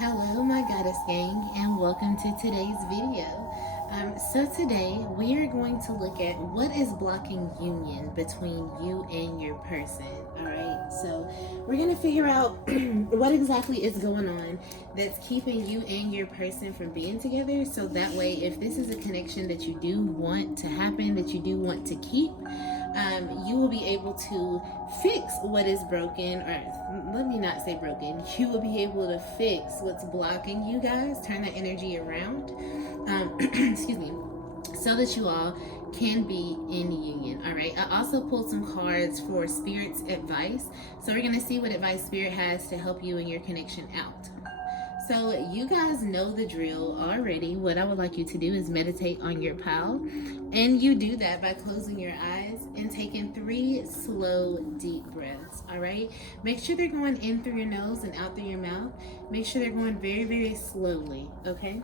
Hello, my goddess gang, and welcome to today's video. So today we are going to look at what is blocking union between you and your person. All right, so we're gonna figure out what exactly is going on that's keeping you and your person from being together. So that way, if this is a connection that you do want to happen, that you do want to keep, you will be able to fix what is broken, or let me not say broken. You will be able to fix what's blocking you guys, turn that energy around, excuse me, so that you all can be in union. All right, I also pulled some cards for Spirit's advice, so we're gonna see what advice Spirit has to help you and your connection out. So you guys know the drill already. What I would like you to do is meditate on your pal. And you do that by closing your eyes and taking 3 slow, deep breaths. All right? Make sure they're going in through your nose and out through your mouth. Make sure they're going very, very slowly. Okay?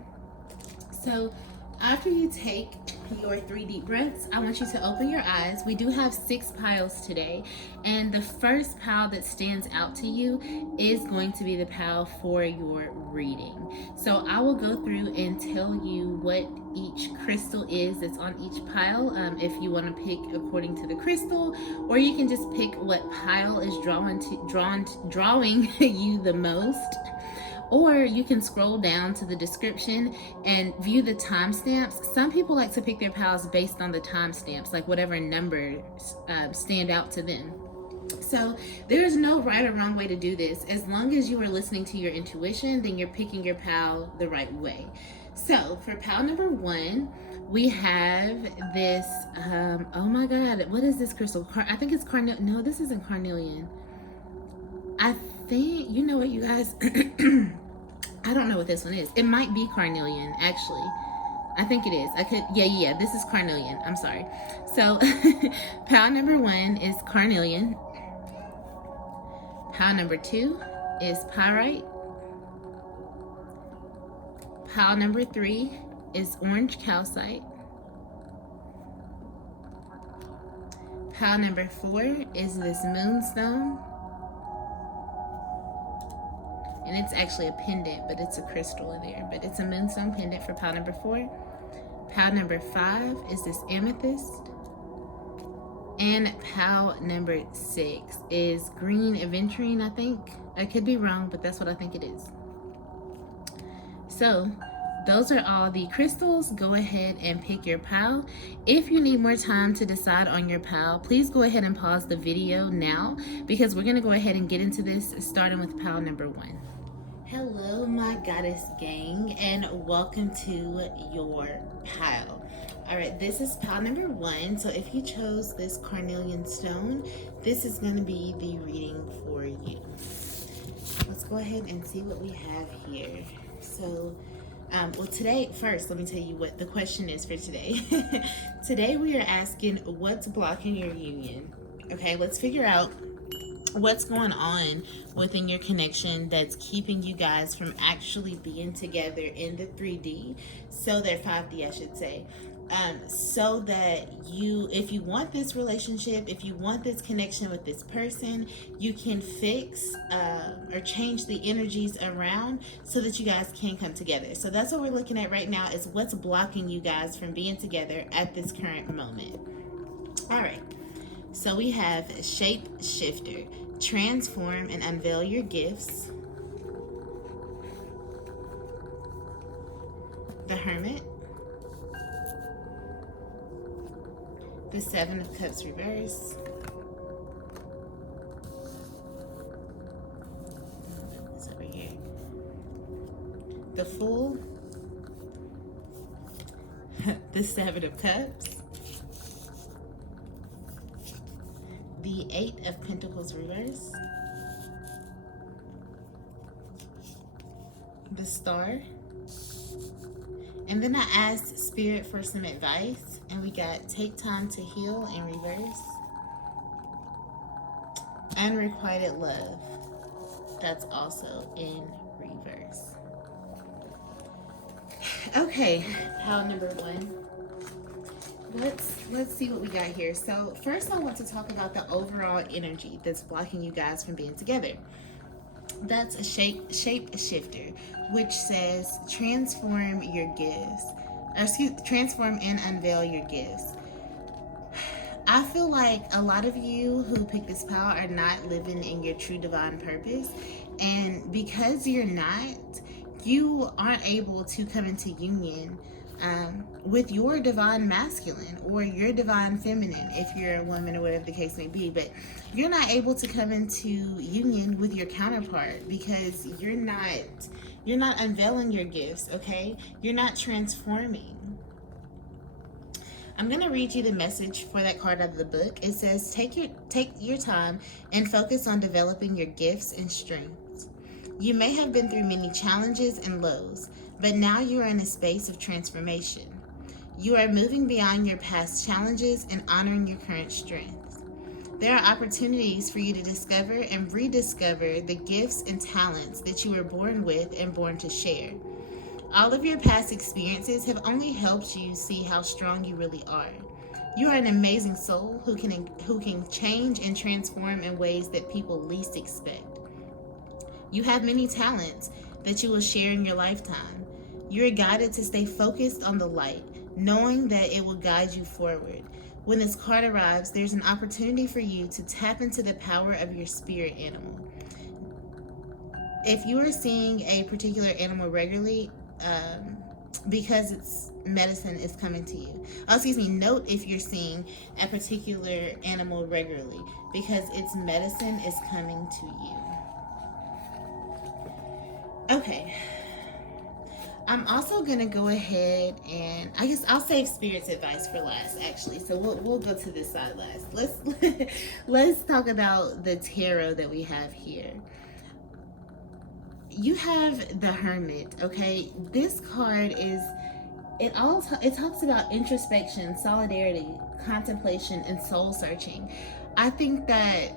So after you take your 3 deep breaths, I want you to open your eyes. We do have 6 piles today, and the first pile that stands out to you is going to be the pile for your reading. So I will go through and tell you what each crystal is that's on each pile, if you want to pick according to the crystal, or you can just pick what pile is drawing you the most. Or you can scroll down to the description and view the timestamps. Some people like to pick their piles based on the timestamps, like whatever numbers stand out to them. So there's no right or wrong way to do this. As long as you are listening to your intuition, then you're picking your pile the right way. So for pile number 1, we have this, oh my God, what is this crystal? I think it's carnelian. No, this isn't carnelian. I think, you know what, you guys, I don't know what this one is. It might be carnelian, actually. I think it is. Yeah, this is carnelian. I'm sorry. So, pile number 1 is carnelian. Pile number 2 is pyrite. Pile number 3 is orange calcite. Pile number 4 is this moonstone. And it's actually a pendant, but it's a crystal in there. But it's a moonstone pendant for pile number 4. Pile number 5 is this amethyst. And pile number 6 is green aventurine, I think. I could be wrong, but that's what I think it is. So those are all the crystals. Go ahead and pick your pile. If you need more time to decide on your pile, please go ahead and pause the video now, because we're going to go ahead and get into this, starting with pile number 1. Hello, my goddess gang, and welcome to your pile. All right, this is pile number 1. So if you chose this carnelian stone, this is going to be the reading for you. Let's go ahead and see what we have here. So, well, today, first, let me tell you what the question is for today. Today, we are asking, what's blocking your union? Okay, let's figure out what's going on within your connection that's keeping you guys from actually being together in the 3D, so they're 5D, I should say. So that if you want this relationship, if you want this connection with this person, you can fix or change the energies around so that you guys can come together. So that's what we're looking at right now, is what's blocking you guys from being together at this current moment. All right, so we have shape shifter, transform and unveil your gifts, the hermit, the 7 of Cups reverse, it's over here, the Fool, the 7 of Cups, the 8 of Pentacles reverse, the Star, and then I asked Spirit for some advice, and we got take time to heal in reverse, unrequited love, that's also in reverse. Okay, pile number 1. Let's see what we got here. So first I want to talk about the overall energy that's blocking you guys from being together. That's a shape shifter. which says transform your gifts. Transform and unveil your gifts. I feel like a lot of you who pick this pile are not living in your true divine purpose. And because you're not, you aren't able to come into union with your divine masculine or your divine feminine, if you're a woman or whatever the case may be. But you're not able to come into union with your counterpart because you're not unveiling your gifts, okay? You're not transforming. I'm going to read you the message for that card out of the book. It says, take your time and focus on developing your gifts and strengths. You may have been through many challenges and lows, but now you are in a space of transformation. You are moving beyond your past challenges and honoring your current strengths. There are opportunities for you to discover and rediscover the gifts and talents that you were born with and born to share. All of your past experiences have only helped you see how strong you really are. You are an amazing soul who can change and transform in ways that people least expect. You have many talents that you will share in your lifetime. You are guided to stay focused on the light, knowing that it will guide you forward. When this card arrives, there's an opportunity for you to tap into the power of your spirit animal. If you are seeing a particular animal regularly, because it's medicine is coming to you. Note if you're seeing a particular animal regularly, because its medicine is coming to you. Okay. I'm also going to go ahead and I guess I'll save Spirit's advice for last, actually. So we'll go to this side last. Let's talk about the tarot that we have here. You have the Hermit, okay? This card it talks about introspection, solidarity, contemplation, and soul searching. I think that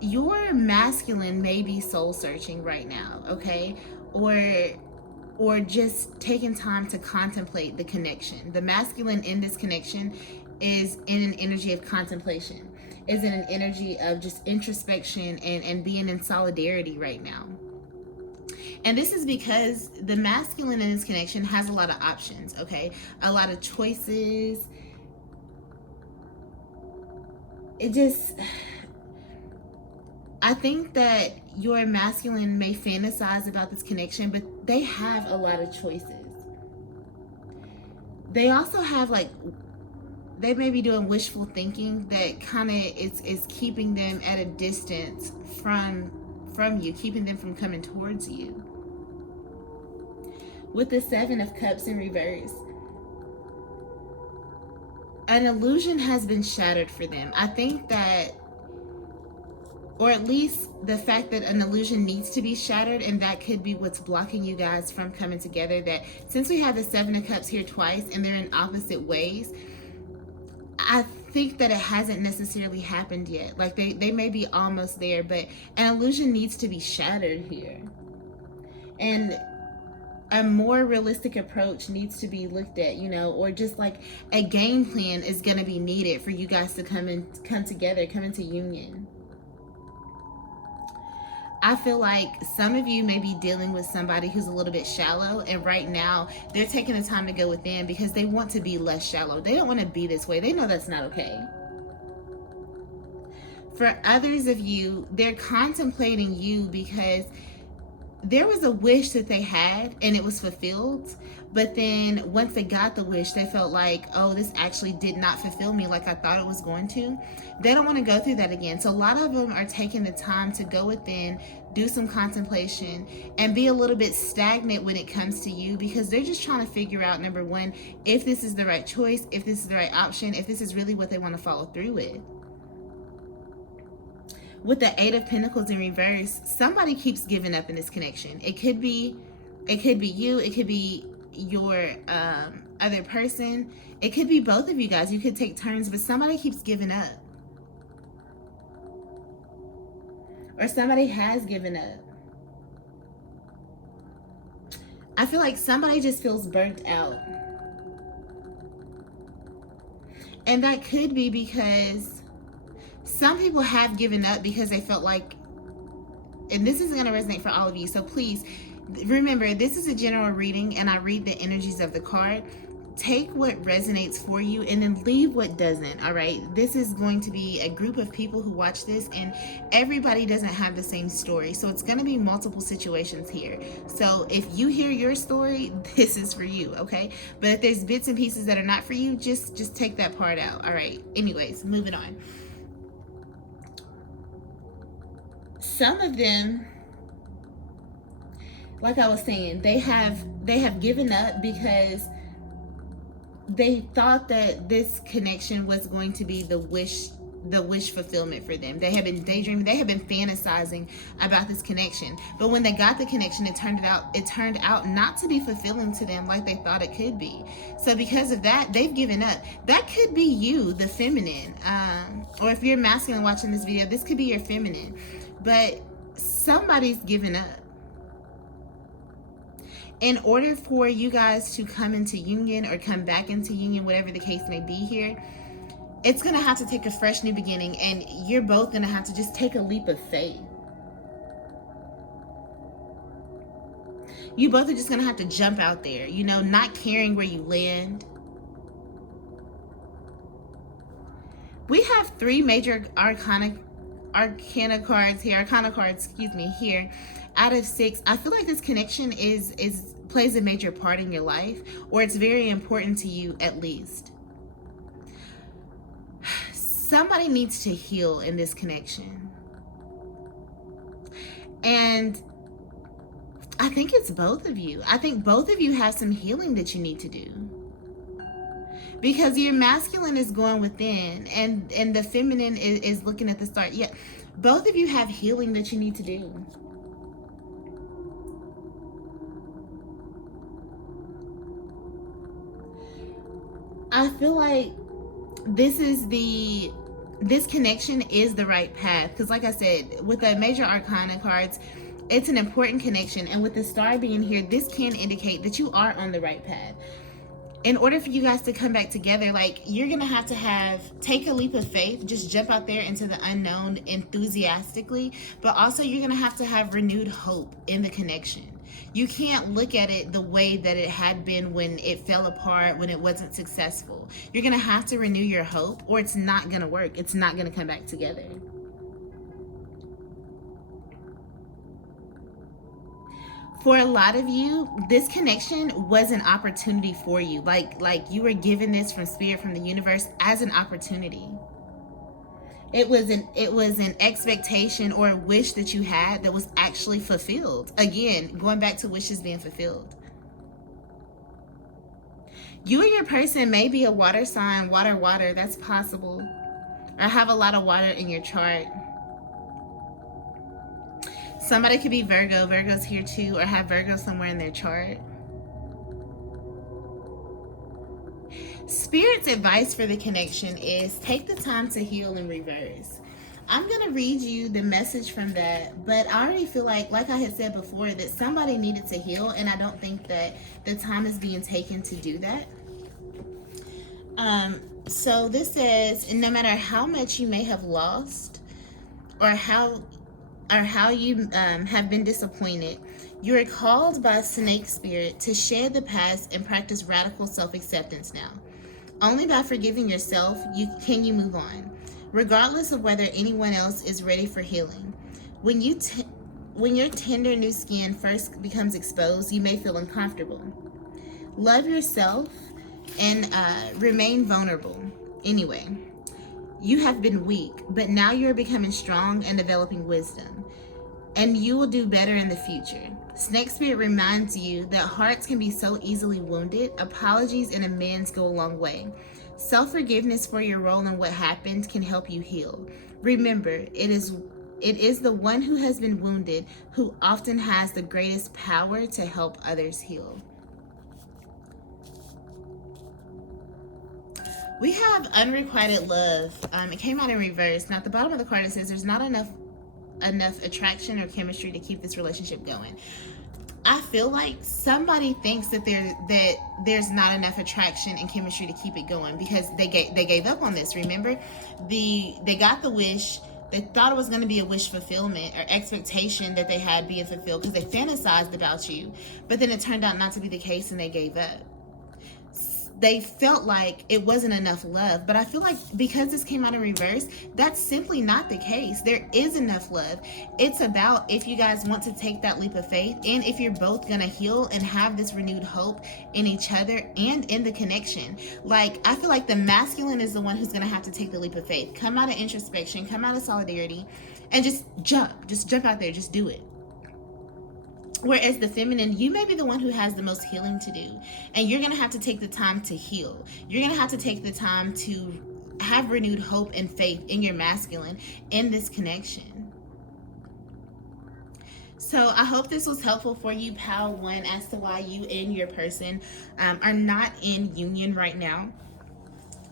your masculine may be soul searching right now, okay? Or just taking time to contemplate the connection. The masculine in this connection is in an energy of contemplation, is in an energy of just introspection and being in solidarity right now. And this is because the masculine in this connection has a lot of options, okay? A lot of choices. I think that your masculine may fantasize about this connection, but they have a lot of choices. They also have they may be doing wishful thinking that kind of is keeping them at a distance from you, keeping them from coming towards you. With the Seven of Cups in reverse, an illusion has been shattered for them. I think that, or at least the fact that an illusion needs to be shattered, and that could be what's blocking you guys from coming together. That since we have the Seven of Cups here twice and they're in opposite ways, I think that it hasn't necessarily happened yet. Like they may be almost there, but an illusion needs to be shattered here. And a more realistic approach needs to be looked at, or just like a game plan is going to be needed for you guys to come together, come into union. I feel like some of you may be dealing with somebody who's a little bit shallow, and right now they're taking the time to go within because they want to be less shallow. They don't want to be this way. They know that's not okay. For others of you, they're contemplating you because there was a wish that they had and it was fulfilled, but then once they got the wish, they felt like, oh, this actually did not fulfill me like I thought it was going to. They don't want to go through that again. So a lot of them are taking the time to go within, do some contemplation, and be a little bit stagnant when it comes to you, because they're just trying to figure out, number one, if this is the right choice, if this is the right option, if this is really what they want to follow through with. With the Eight of Pentacles in reverse, somebody keeps giving up in this connection. It could be you. It could be your other person. It could be both of you guys. You could take turns, but somebody keeps giving up. Or somebody has given up. I feel like somebody just feels burnt out. And that could be because some people have given up because they felt like, and this isn't going to resonate for all of you, so please, Remember, this is a general reading and I read the energies of the card. Take what resonates for you and then leave what doesn't. All right, this is going to be a group of people who watch this, and everybody doesn't have the same story, so it's going to be multiple situations here. So if you hear your story, this is for you, okay? But if there's bits and pieces that are not for you, just take that part out. All right, anyways, moving on. Some of them, like I was saying, they have given up because they thought that this connection was going to be the wish fulfillment for them. They have been daydreaming, they have been fantasizing about this connection, but when they got the connection, it turned out not to be fulfilling to them like they thought it could be. So because of that, they've given up. That could be you, the feminine, or if you're masculine watching this video, this could be your feminine, but somebody's given up. In order for you guys to come into union or come back into union, whatever the case may be here, it's going to have to take a fresh new beginning, and you're both going to have to just take a leap of faith. You both are just going to have to jump out there, you know, not caring where you land. We have 3 major arcana cards here, here, out of 6. I feel like this connection plays a major part in your life, or it's very important to you at least. Somebody needs to heal in this connection. And I think it's both of you. I think both of you have some healing that you need to do. Because your masculine is going within and the feminine is looking at the start. Yeah, both of you have healing that you need to do. I feel like this connection is the right path, because like I said, with the major arcana cards, it's an important connection, and with the star being here, this can indicate that you are on the right path. In order for you guys to come back together, like, you're gonna have to take a leap of faith, just jump out there into the unknown enthusiastically, but also you're gonna have to have renewed hope in the connection. You can't look at it the way that it had been when it fell apart, when it wasn't successful. You're gonna have to renew your hope, or it's not gonna work. It's not gonna come back together. For a lot of you, this connection was an opportunity for you. Like you were given this from spirit, from the universe, as an opportunity. It was an expectation or a wish that you had that was actually fulfilled. Again, going back to wishes being fulfilled. You and your person may be a water sign, water, that's possible. Or have a lot of water in your chart. Somebody could be Virgo. Virgo's here too, or have Virgo somewhere in their chart. Spirit's advice for the connection is take the time to heal in reverse. I'm going to read you the message from that, but I already feel like I had said before, that somebody needed to heal, and I don't think that the time is being taken to do that. So this says, no matter how much you may have lost, or how you have been disappointed, you are called by Snake Spirit to shed the past and practice radical self-acceptance now. Only by forgiving yourself can you move on, regardless of whether anyone else is ready for healing. When your tender new skin first becomes exposed, you may feel uncomfortable. Love yourself and remain vulnerable. Anyway, you have been weak, but now you're becoming strong and developing wisdom, and you will do better in the future. Snake Spirit reminds you that hearts can be so easily wounded. Apologies and amends go a long way. Self-forgiveness for your role in what happened can help you heal. Remember, it is the one who has been wounded who often has the greatest power to help others heal. We have unrequited love. It came out in reverse. Now at the bottom of the card it says there's not enough attraction or chemistry to keep this relationship going. I feel like somebody thinks that there's not enough attraction and chemistry to keep it going because they gave up on this. Remember, they got the wish, They thought it was going to be a wish fulfillment or expectation that they had being fulfilled because they fantasized about you. But then it turned out not to be the case and they gave up. They felt like it wasn't enough love. But I feel like because this came out in reverse, that's simply not the case. There is enough love. It's about if you guys want to take that leap of faith and if you're both going to heal and have this renewed hope in each other and in the connection. Like, I feel like the masculine is the one who's going to have to take the leap of faith. Come out of introspection, come out of solidarity, and just jump. Just jump out there. Just do it. Whereas the feminine, you may be the one who has the most healing to do. And you're going to have to take the time to heal. You're going to have to take the time to have renewed hope and faith in your masculine in this connection. So I hope this was helpful for you, Pal 1, as to why you and your person are not in union right now.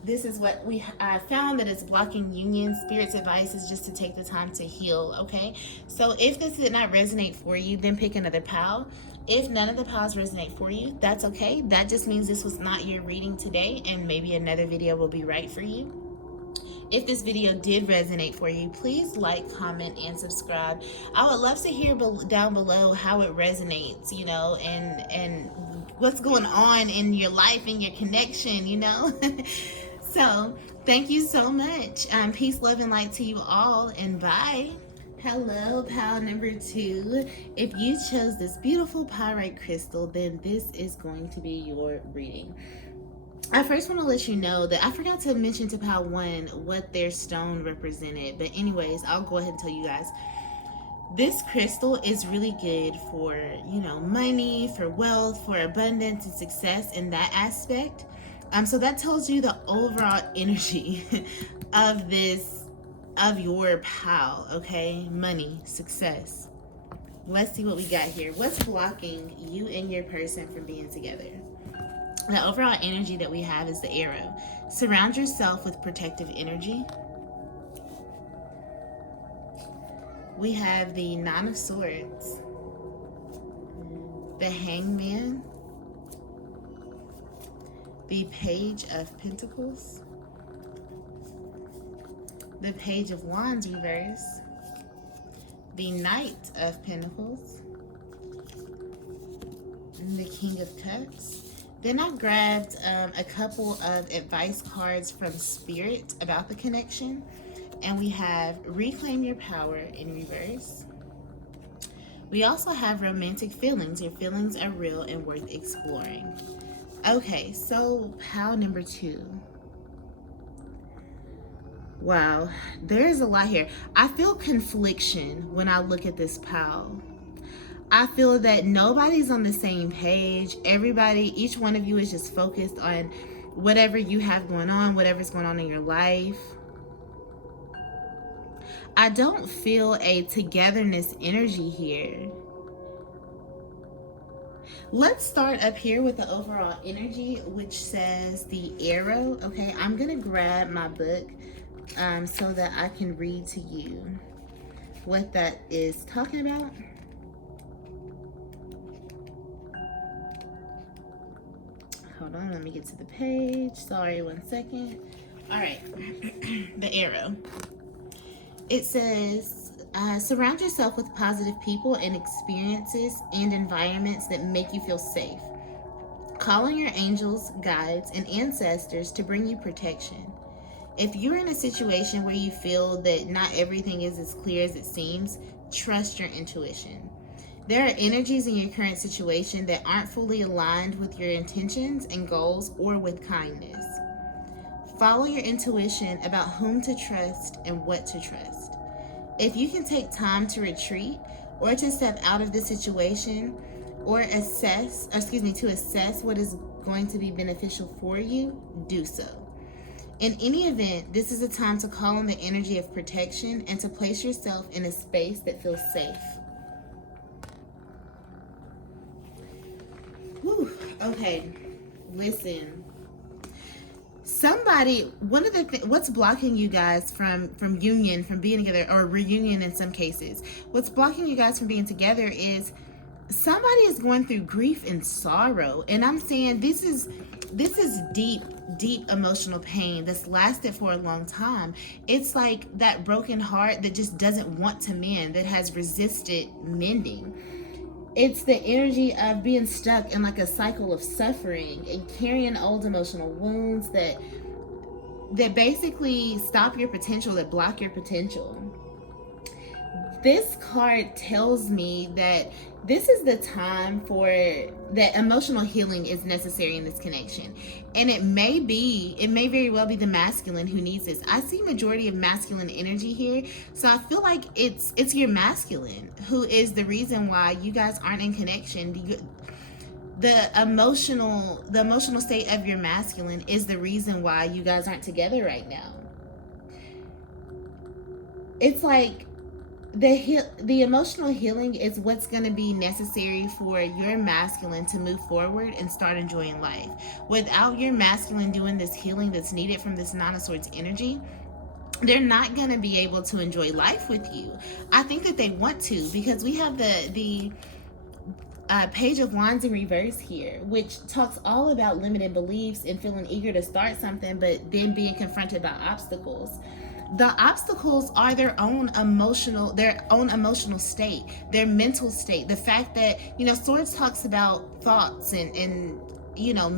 This is what we found that is blocking union. Spirit's advice is just to take the time to heal, okay? So if this did not resonate for you, then pick another pal. If none of the pals resonate for you, that's okay. That just means this was not your reading today, and maybe another video will be right for you. If this video did resonate for you, please like, comment, and subscribe. I would love to hear down below how it resonates, you know, and what's going on in your life, in your connection, you know. So, thank you so much. Peace, love, and light to you all, and bye. Hello, pal number 2. If you chose this beautiful pyrite crystal, then this is going to be your reading. I first want to let you know that I forgot to mention to pal 1 what their stone represented. But anyways, I'll go ahead and tell you guys. This crystal is really good for, you know, money, for wealth, for abundance and success in that aspect. So that tells you the overall energy of your pal, okay? Money, success. Let's see what we got here. What's blocking you and your person from being together? The overall energy that we have is the arrow. Surround yourself with protective energy. We have the Nine of Swords, the Hangman, the Page of Pentacles, the Page of Wands reverse, the Knight of Pentacles, and the King of Cups. Then I grabbed a couple of advice cards from Spirit about the connection. And we have Reclaim Your Power in reverse. We also have Romantic Feelings. Your feelings are real and worth exploring. Okay, so pal number 2. Wow, there's a lot here. I feel confliction when I look at this pal. I feel that nobody's on the same page. Everybody, each one of you is just focused on whatever you have going on, whatever's going on in your life. I don't feel a togetherness energy here. Let's start up here with the overall energy, which says the arrow. Okay, I'm going to grab my book so that I can read to you what that is talking about. Hold on, let me get to the page. Sorry, 1 second. All right, the arrow. It says, surround yourself with positive people and experiences and environments that make you feel safe. Call on your angels, guides, and ancestors to bring you protection. If you're in a situation where you feel that not everything is as clear as it seems, trust your intuition. There are energies in your current situation that aren't fully aligned with your intentions and goals or with kindness. Follow your intuition about whom to trust and what to trust. If you can take time to retreat or to step out of the situation or to assess what is going to be beneficial for you, do so. In any event, this is a time to call on the energy of protection and to place yourself in a space that feels safe. Whew. Okay, listen. What's blocking you guys from union, from being together, or reunion in some cases? What's blocking you guys from being together is somebody is going through grief and sorrow, and I'm saying this is deep emotional pain that's lasted for a long time. It's like that broken heart that just doesn't want to mend, that has resisted mending. It's the energy of being stuck in like a cycle of suffering and carrying old emotional wounds that basically stop your potential, that block your potential. This card tells me that this is the time for that emotional healing is necessary in this connection. And it may very well be the masculine who needs this. I see majority of masculine energy here. So I feel like it's your masculine who is the reason why you guys aren't in connection. The emotional state of your masculine is the reason why you guys aren't together right now. It's like the emotional healing is what's going to be necessary for your masculine to move forward and start enjoying life. Without your masculine doing this healing that's needed from this Nine of Swords energy, they're not going to be able to enjoy life with you. I think that they want to, because we have the Page of Wands in reverse here, which talks all about limited beliefs and feeling eager to start something, but then being confronted by obstacles. The obstacles are their own emotional state, their mental state. The fact that, Swords talks about thoughts and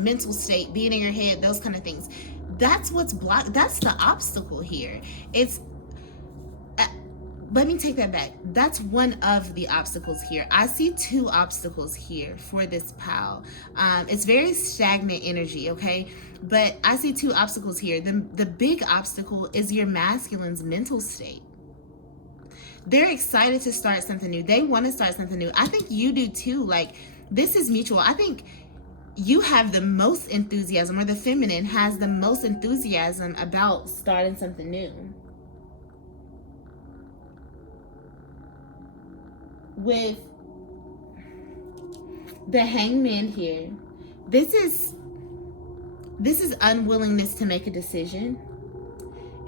mental state, being in your head, those kind of things. That's what's blocked. That's the obstacle here. Let me take that back. That's one of the obstacles here. I see two obstacles here for this pile. It's very stagnant energy, okay? But I see two obstacles here. The big obstacle is your masculine's mental state. They're excited to start something new. They want to start something new. I think you do too. Like, this is mutual. I think you have the most enthusiasm, or the feminine has the most enthusiasm about starting something new. With the Hangman here, this is unwillingness to make a decision.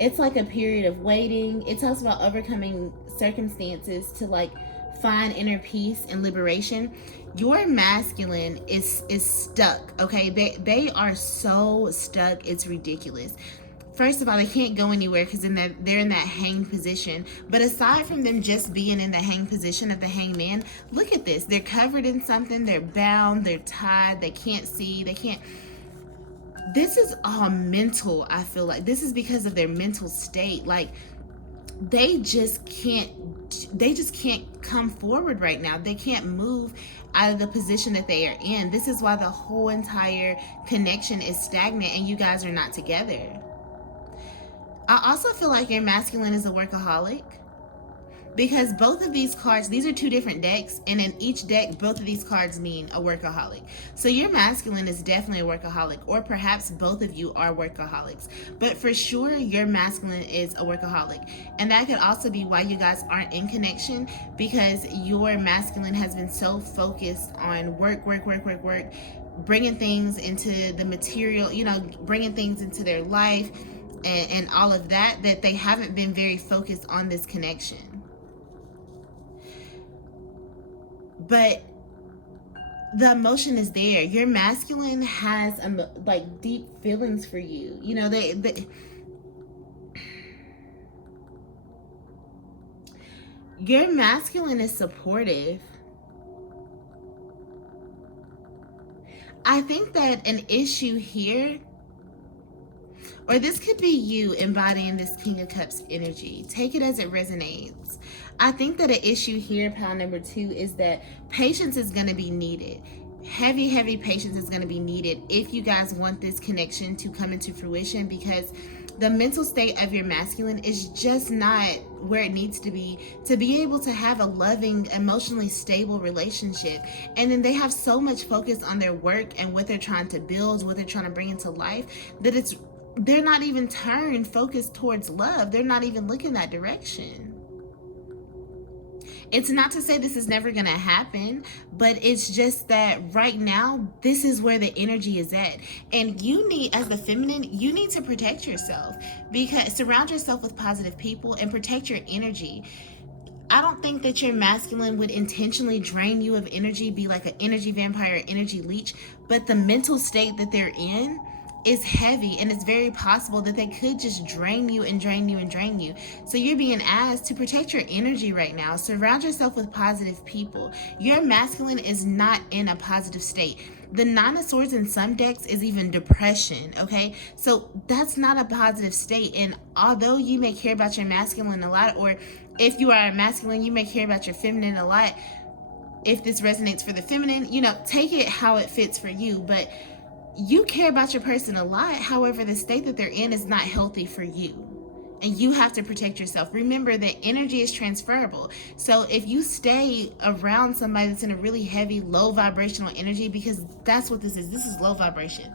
It's like a period of waiting. It talks about overcoming circumstances to like find inner peace and liberation. Your masculine is stuck, okay? They are so stuck, it's ridiculous. First of all, they can't go anywhere because they're in that hanged position. But aside from them just being in the hanged position of the hangman, look at this. They're covered in something. They're bound. They're tied. They can't see. They can't. This is all mental, I feel like. This is because of their mental state. Like, they just can't come forward right now. They can't move out of the position that they are in. This is why the whole entire connection is stagnant and you guys are not together. I also feel like your masculine is a workaholic, because both of these cards, these are two different decks, and in each deck, both of these cards mean a workaholic. So your masculine is definitely a workaholic, or perhaps both of you are workaholics. But for sure, your masculine is a workaholic. And that could also be why you guys aren't in connection, because your masculine has been so focused on work, bringing things into the material, bringing things into their life, and all of that they haven't been very focused on this connection. But the emotion is there. Your masculine has like deep feelings for you. Your masculine is supportive. I think that an issue here, or this could be you embodying this King of Cups energy. Take it as it resonates. I think that an issue here, pile number 2, is that patience is going to be needed. Heavy patience is going to be needed if you guys want this connection to come into fruition, because the mental state of your masculine is just not where it needs to be able to have a loving, emotionally stable relationship. And then they have so much focus on their work and what they're trying to build, what they're trying to bring into life, that they're not even focused towards love. They're not even looking that direction. It's not to say this is never going to happen, but it's just that right now, this is where the energy is at. And you need, as the feminine, you need to protect yourself, because surround yourself with positive people and protect your energy. I don't think that your masculine would intentionally drain you of energy, be like an energy vampire, energy leech, but the mental state that they're in is heavy, and it's very possible that they could just drain you and drain you and drain you. So you're being asked to protect your energy right now. Surround yourself with positive people. Your masculine is not in a positive state. The Nine of Swords in some decks is even depression, okay? So that's not a positive state. And although you may care about your masculine a lot, or if you are a masculine, you may care about your feminine a lot. If this resonates for the feminine, take it how it fits for you. But you care about your person a lot. However, the state that they're in is not healthy for you. And you have to protect yourself. Remember that energy is transferable. So if you stay around somebody that's in a really heavy, low vibrational energy, because that's what this is low vibration.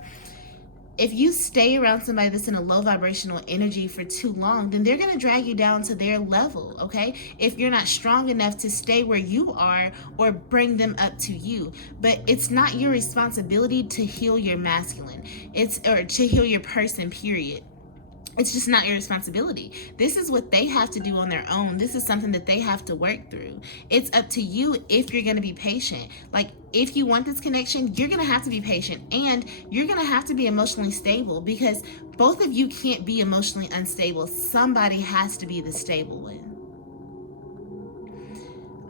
If you stay around somebody that's in a low vibrational energy for too long, then they're going to drag you down to their level, okay? If you're not strong enough to stay where you are or bring them up to you. But it's not your responsibility to heal your masculine. Or to heal your person, period. It's just not your responsibility. This is what they have to do on their own. This is something that they have to work through. It's up to you if you're going to be patient. Like, if you want this connection, you're going to have to be patient, and you're going to have to be emotionally stable, because both of you can't be emotionally unstable. Somebody has to be the stable one.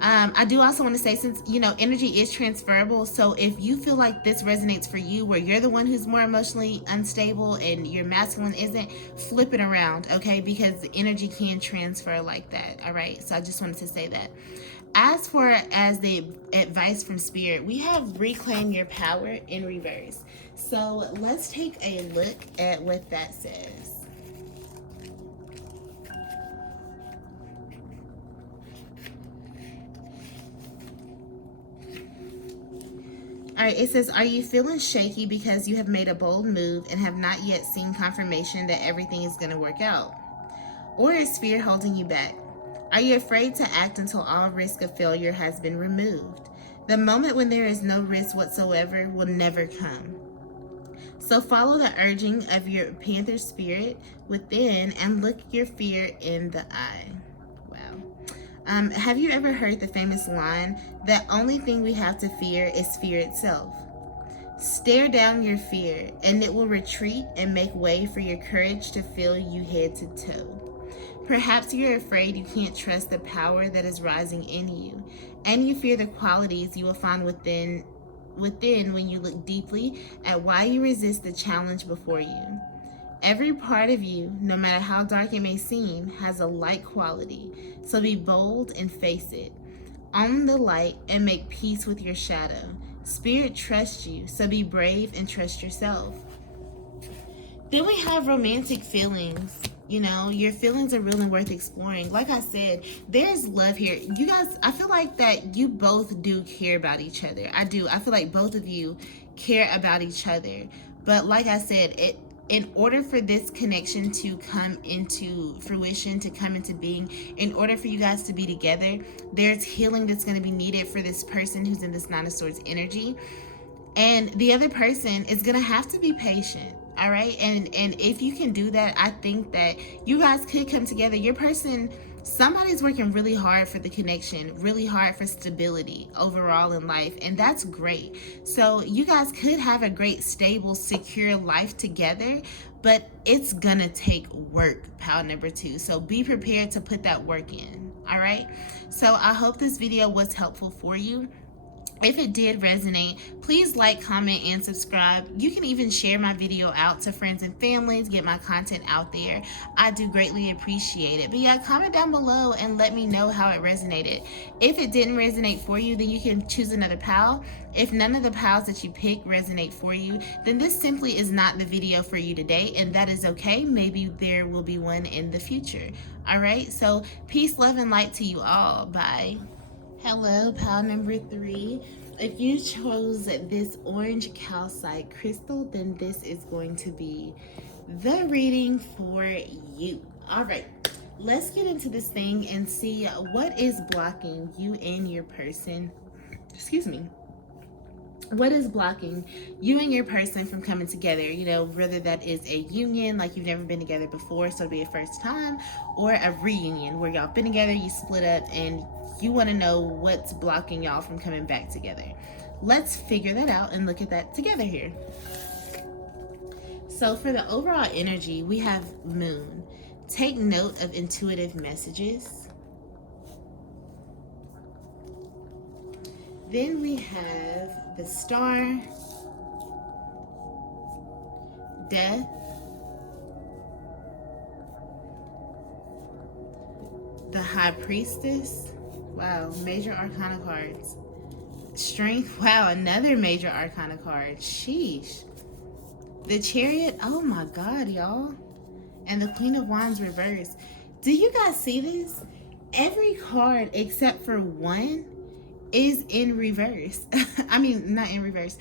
I do also want to say, since, energy is transferable, so if you feel like this resonates for you, where you're the one who's more emotionally unstable and your masculine isn't, flip it around, okay? Because the energy can transfer like that, all right? So I just wanted to say that. As the advice from Spirit, we have Reclaim Your Power in reverse. So let's take a look at what that says. All right, it says, are you feeling shaky because you have made a bold move and have not yet seen confirmation that everything is going to work out? Or is fear holding you back? Are you afraid to act until all risk of failure has been removed? The moment when there is no risk whatsoever will never come. So follow the urging of your panther spirit within and look your fear in the eye. Have you ever heard the famous line, the only thing we have to fear is fear itself? Stare down your fear, and it will retreat and make way for your courage to fill you head to toe. Perhaps you're afraid you can't trust the power that is rising in you, and you fear the qualities you will find within when you look deeply at why you resist the challenge before you. Every part of you, no matter how dark it may seem, has a light quality, so be bold and face it. Own the light and make peace with your shadow. Spirit trusts you, so be brave and trust yourself. Then we have romantic feelings. Your feelings are real and worth exploring. Like I said, there's love here. You guys, I feel like that you both do care about each other. I do. I feel like both of you care about each other. But like I said, in order for this connection to come into fruition, to come into being, in order for you guys to be together, there's healing that's going to be needed for this person who's in this Nine of Swords energy. And the other person is going to have to be patient. All right. And if you can do that, I think that you guys could come together. Your person, somebody's working really hard for the connection, really hard for stability overall in life. And that's great. So you guys could have a great, stable, secure life together. But it's going to take work, pal number 2. So be prepared to put that work in. All right. So I hope this video was helpful for you. If it did resonate, please like, comment, and subscribe. You can even share my video out to friends and families, get my content out there. I do greatly appreciate it. But yeah, comment down below and let me know how it resonated. If it didn't resonate for you, then you can choose another pal. If none of the pals that you pick resonate for you, then this simply is not the video for you today, and that is okay. Maybe there will be one in the future. All right, so peace, love, and light to you all. Bye. Hello, pal number 3. If you chose this orange calcite crystal, then this is going to be the reading for you. All right, let's get into this thing and see what is blocking you and your person. Excuse me. What is blocking you and your person from coming together? Whether that is a union, like you've never been together before, so it'll be a first time, or a reunion where y'all been together, you split up, and you want to know what's blocking y'all from coming back together. Let's figure that out and look at that together here. So for the overall energy, we have Moon. Take note of intuitive messages. Then we have the Star, Death, the High Priestess. Wow, major arcana cards. Strength. Wow, another major arcana card. Sheesh. The Chariot. Oh my God, y'all. And the Queen of Wands reverse. Do you guys see this? Every card except for one is in reverse. I mean, not in reverse.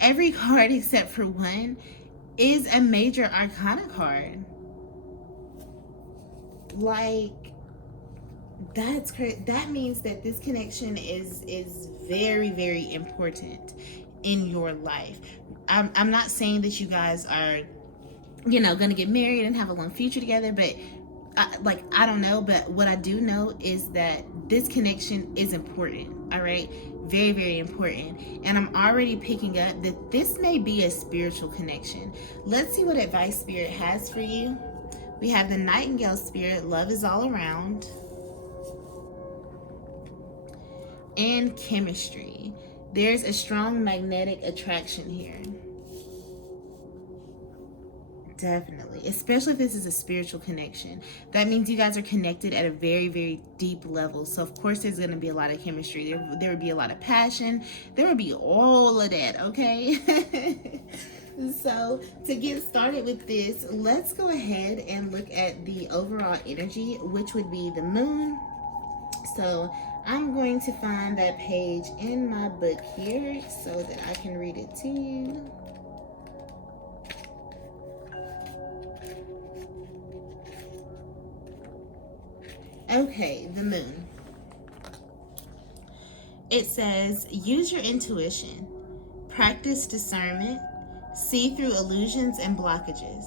Every card except for one is a major arcana card. Like, that's crazy. That means that this connection is very, very important in your life. I'm not saying that you guys are, you know, gonna get married and have a long future together, but I don't know, but what I do know is that this connection is important. All right, very, very important. And I'm already picking up that this may be a spiritual connection. Let's see what advice Spirit has for you. We have the Nightingale Spirit. Love is all around. And chemistry. There's a strong magnetic attraction here. Definitely. Especially if this is a spiritual connection. That means you guys are connected at a very, very deep level. So, of course, there's going to be a lot of chemistry. There would be a lot of passion. There would be all of that, okay? So, to get started with this, let's go ahead and look at the overall energy, which would be the Moon. So, I'm going to find that page in my book here so that I can read it to you. Okay, the Moon. It says, use your intuition, practice discernment, see through illusions and blockages.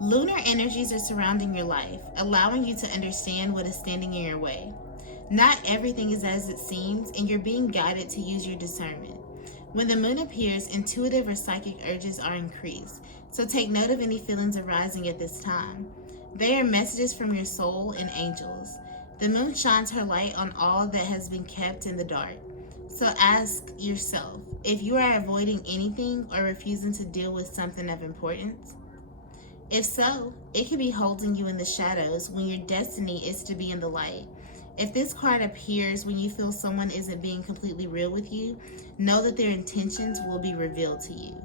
Lunar energies are surrounding your life, allowing you to understand what is standing in your way. Not everything is as it seems, and you're being guided to use your discernment. When the Moon appears, intuitive or psychic urges are increased, so take note of any feelings arising at this time. They are messages from your soul and angels. The Moon shines her light on all that has been kept in the dark. So ask yourself if you are avoiding anything or refusing to deal with something of importance. If so, it could be holding you in the shadows when your destiny is to be in the light. If this card appears when you feel someone isn't being completely real with you, know that their intentions will be revealed to you.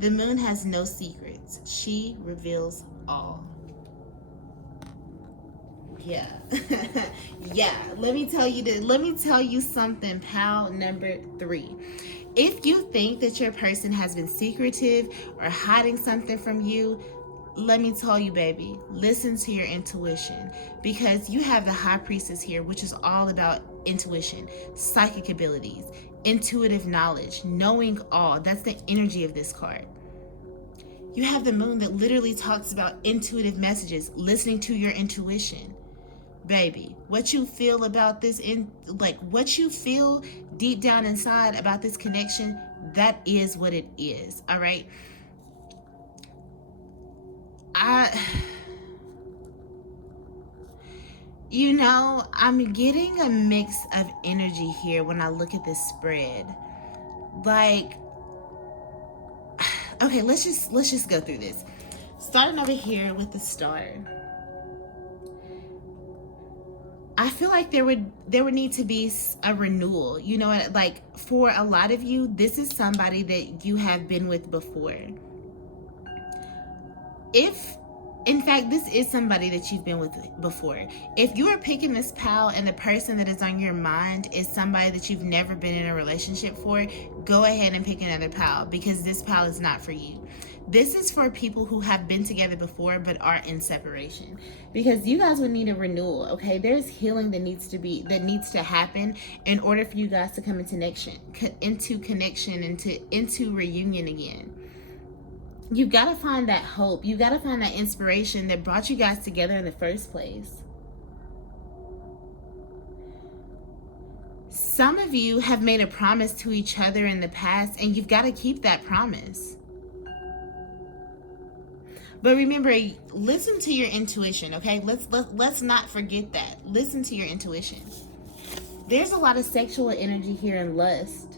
The Moon has no secrets. She reveals all. Yeah. Yeah. Let me tell you something, pal number 3. If you think that your person has been secretive or hiding something from you, let me tell you, baby, listen to your intuition, because you have the High Priestess here, which is all about intuition, psychic abilities, intuitive knowledge, knowing all. That's the energy of this card. You have the Moon that literally talks about intuitive messages, listening to your intuition. Baby, what you feel about this, what you feel deep down inside about this connection, that is what it is. All right. I'm getting a mix of energy here when I look at this spread. Like, okay, let's just go through this. Starting over here with the Star. I feel like there would need to be a renewal. You know, like for a lot of you, this is somebody that you have been with before. In fact, this is somebody that you've been with before. If you are picking this pal and the person that is on your mind is somebody that you've never been in a relationship for, go ahead and pick another pal, because this pal is not for you. This is for people who have been together before but are in separation, because you guys would need a renewal. Okay, there's healing that needs to happen in order for you guys to come into connection, into reunion again. You've got to find that hope. You've got to find that inspiration that brought you guys together in the first place. Some of you have made a promise to each other in the past, and you've got to keep that promise. But remember, listen to your intuition, okay? Let's not forget that. Listen to your intuition. There's a lot of sexual energy here and lust.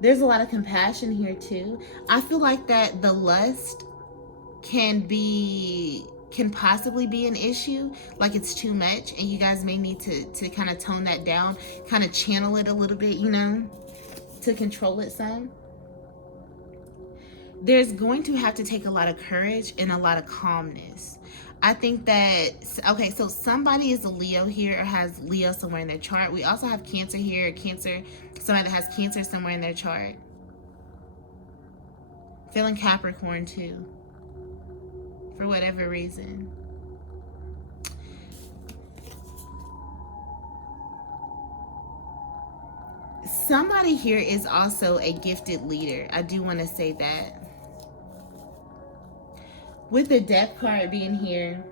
There's a lot of compassion here too. I feel like that the lust can possibly be an issue, like it's too much, and you guys may need to kind of tone that down, kind of channel it a little bit, you know, to control it some. There's going to have to take a lot of courage and a lot of calmness. I think that, okay, so somebody is a Leo here or has Leo somewhere in their chart. We also have Cancer here, somebody that has Cancer somewhere in their chart. Feeling Capricorn too, for whatever reason. Somebody here is also a gifted leader. I do want to say that. With the Death card being here,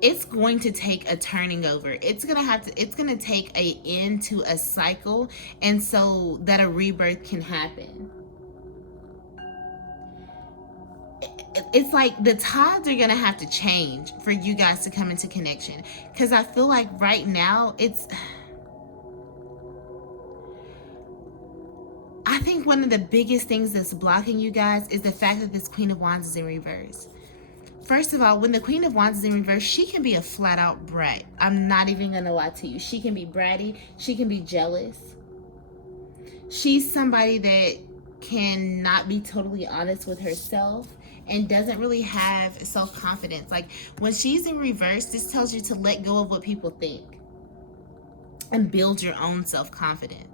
it's going to take a turning over. It's going to take an end to a cycle, and so that a rebirth can happen. It's like the tides are going to have to change for you guys to come into connection, because I feel like right now I think one of the biggest things that's blocking you guys is the fact that this Queen of Wands is in reverse. First of all, when the Queen of Wands is in reverse, she can be a flat out brat. I'm not even going to lie to you. She can be bratty. She can be jealous. She's somebody that cannot be totally honest with herself and doesn't really have self-confidence. Like when she's in reverse, this tells you to let go of what people think and build your own self-confidence.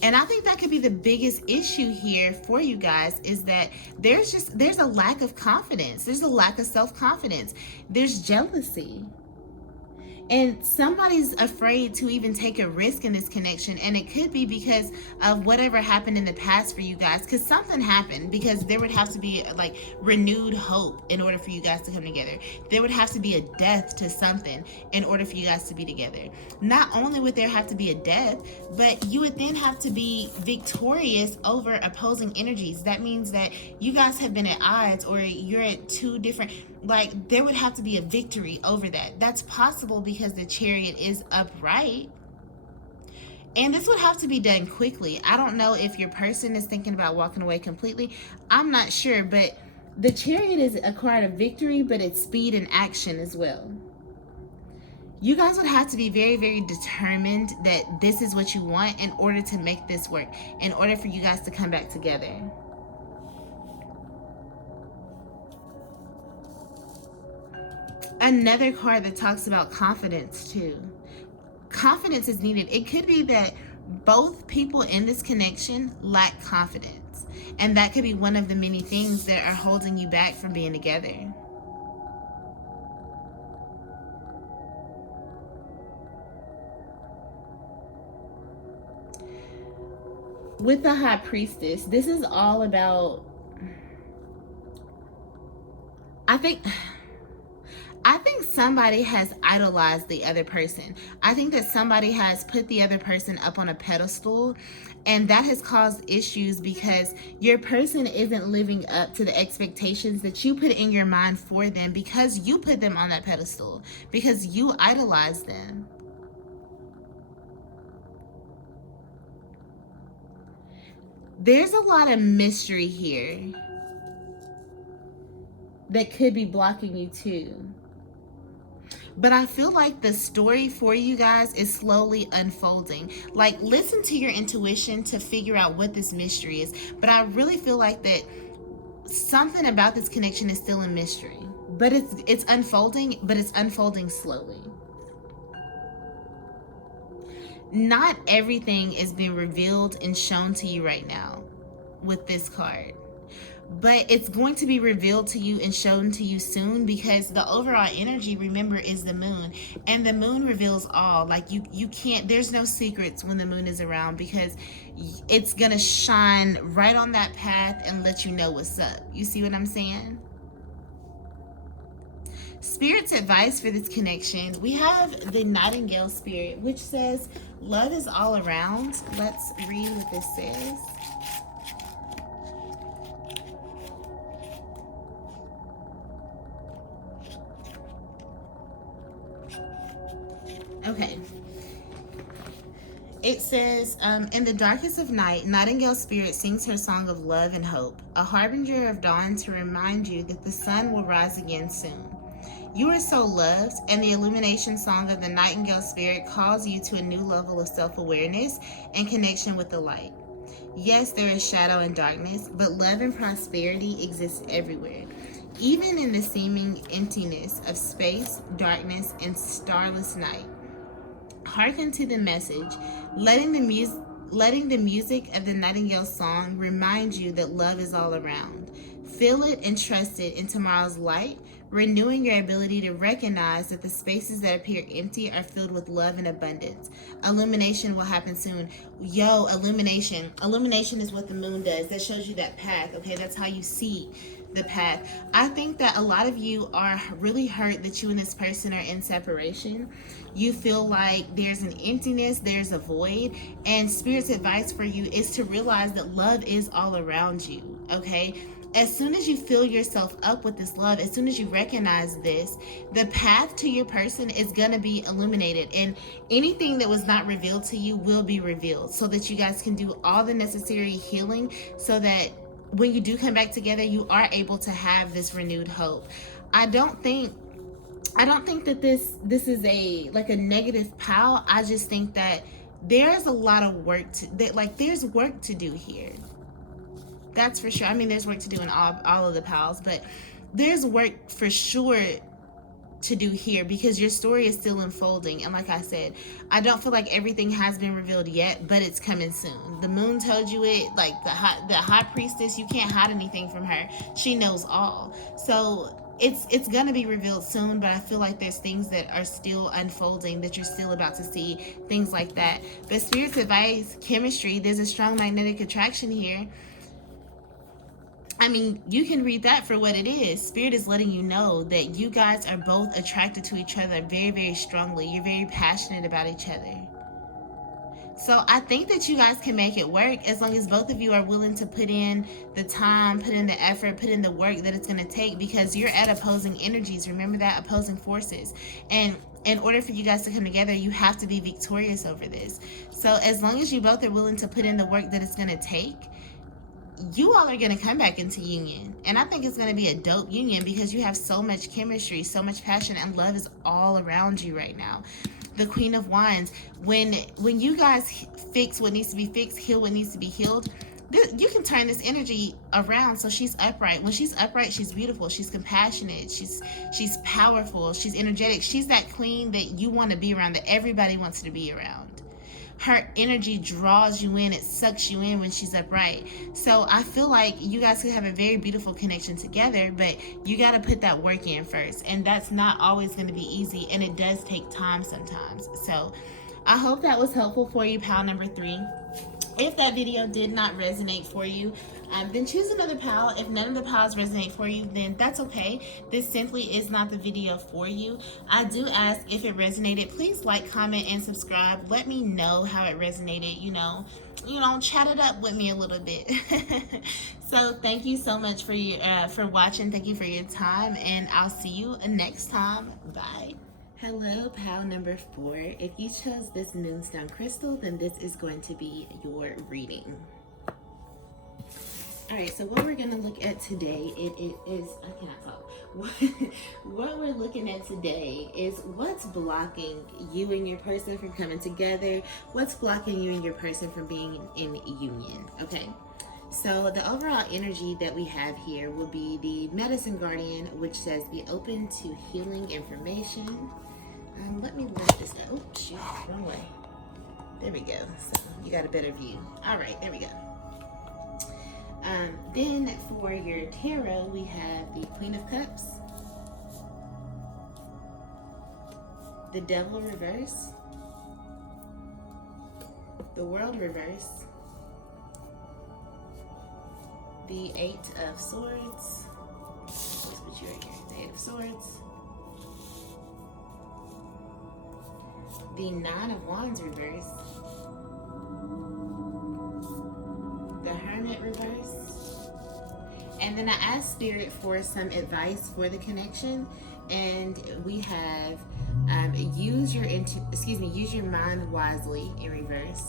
And I think that could be the biggest issue here for you guys, is that there's a lack of confidence. There's a lack of self-confidence. There's jealousy. And somebody's afraid to even take a risk in this connection. And it could be because of whatever happened in the past for you guys. Because something happened. Because there would have to be like renewed hope in order for you guys to come together. There would have to be a death to something in order for you guys to be together. Not only would there have to be a death, but you would then have to be victorious over opposing energies. That means that you guys have been at odds, or you're at two different... Like, there would have to be a victory over that. That's possible because the Chariot is upright. And this would have to be done quickly. I don't know if your person is thinking about walking away completely. I'm not sure, but the Chariot is a card of victory, but it's speed and action as well. You guys would have to be very, very determined that this is what you want in order to make this work, in order for you guys to come back together. Another card that talks about confidence too. Confidence is needed. It could be that both people in this connection lack confidence, and that could be one of the many things that are holding you back from being together. With the High Priestess, this is all about, I think somebody has idolized the other person. I think that somebody has put the other person up on a pedestal, and that has caused issues because your person isn't living up to the expectations that you put in your mind for them, because you put them on that pedestal, because you idolize them. There's a lot of mystery here that could be blocking you too. But I feel like the story for you guys is slowly unfolding. Like, listen to your intuition to figure out what this mystery is. But I really feel like that something about this connection is still a mystery. But it's unfolding, but it's unfolding slowly. Not everything is being revealed and shown to you right now with this card. But it's going to be revealed to you and shown to you soon, because the overall energy, remember, is the moon, and the moon reveals all. Like you can't, there's no secrets when the moon is around, because it's gonna shine right on that path and let you know what's up. You see what I'm saying? Spirit's advice for this connection, we have the Nightingale Spirit, which says love is all around. Let's read what this says. Okay. It says, in the darkest of night, Nightingale Spirit sings her song of love and hope, a harbinger of dawn to remind you that the sun will rise again soon. You are so loved, and the illumination song of the Nightingale Spirit calls you to a new level of self-awareness and connection with the light. Yes, there is shadow and darkness, but love and prosperity exist everywhere, even in the seeming emptiness of space, darkness, and starless night. Hearken to the message, letting the music of the Nightingale song remind you that love is all around. Feel it and trust it in tomorrow's light, renewing your ability to recognize that the spaces that appear empty are filled with love and abundance. Illumination will happen soon. Yo, illumination. Illumination is what the moon does. That shows you that path, okay? That's how you see the path. I think that a lot of you are really hurt that you and this person are in separation. You feel like there's an emptiness, there's a void, and Spirit's advice for you is to realize that love is all around you, okay? As soon as you fill yourself up with this love, as soon as you recognize this, the path to your person is going to be illuminated, and anything that was not revealed to you will be revealed, so that you guys can do all the necessary healing, so that when you do come back together, you are able to have this renewed hope. I don't think that this is a negative pal. I just think that there's a lot of work there's work to do here. That's for sure. I mean, there's work to do in all of the pals, but there's work for sure to do here, because your story is still unfolding. And like I said, I don't feel like everything has been revealed yet, but it's coming soon. The moon told you it. Like the high priestess, you can't hide anything from her. She knows all. So it's gonna be revealed soon, but I feel like there's things that are still unfolding, that you're still about to see, things like that. But Spirit's advice, chemistry, there's a strong magnetic attraction here. I mean, you can read that for what it is. Spirit is letting you know that you guys are both attracted to each other very, very strongly. You're very passionate about each other. So I think that you guys can make it work, as long as both of you are willing to put in the time, put in the effort, put in the work that it's going to take, because you're at opposing energies. Remember that, opposing forces. And in order for you guys to come together, you have to be victorious over this. So as long as you both are willing to put in the work that it's going to take, you all are going to come back into union. And I think it's going to be a dope union, because you have so much chemistry, so much passion, and love is all around you right now. The Queen of Wands, when you guys fix what needs to be fixed, heal what needs to be healed, you can turn this energy around so she's upright. When she's upright, she's beautiful, she's compassionate, she's powerful, she's energetic. She's that queen that you want to be around, that everybody wants to be around. Her energy draws you in, it sucks you in when she's upright. So I feel like you guys could have a very beautiful connection together, but you got to put that work in first, and that's not always going to be easy, and it does take time sometimes. So I hope that was helpful for you, pal number 3. If that video did not resonate for you, then choose another pal. If none of the pals resonate for you, then that's okay. This simply is not the video for you. I do ask, if it resonated, please like, comment, and subscribe. Let me know how it resonated. You know, chat it up with me a little bit. So thank you so much for watching. Thank you for your time, and I'll see you next time. Bye. Hello, pal number 4. If you chose this moonstone crystal, then this is going to be your reading. Alright, so what we're going to look at today, it is, I cannot talk. What we're looking at today is what's blocking you and your person from coming together. What's blocking you and your person from being in union, okay? So the overall energy that we have here will be the Medicine Guardian, which says be open to healing information. Let me lift this up. Oh, shoot, wrong way. There we go. So you got a better view. All right, there we go. Then for your tarot, we have the Queen of Cups, the Devil reverse, the World reverse, the Eight of Swords. Let's put you right here. The Eight of Swords. the Nine of Wands reverse, the Hermit reverse, and then I asked Spirit for some advice for the connection, and we have use your mind wisely in reverse.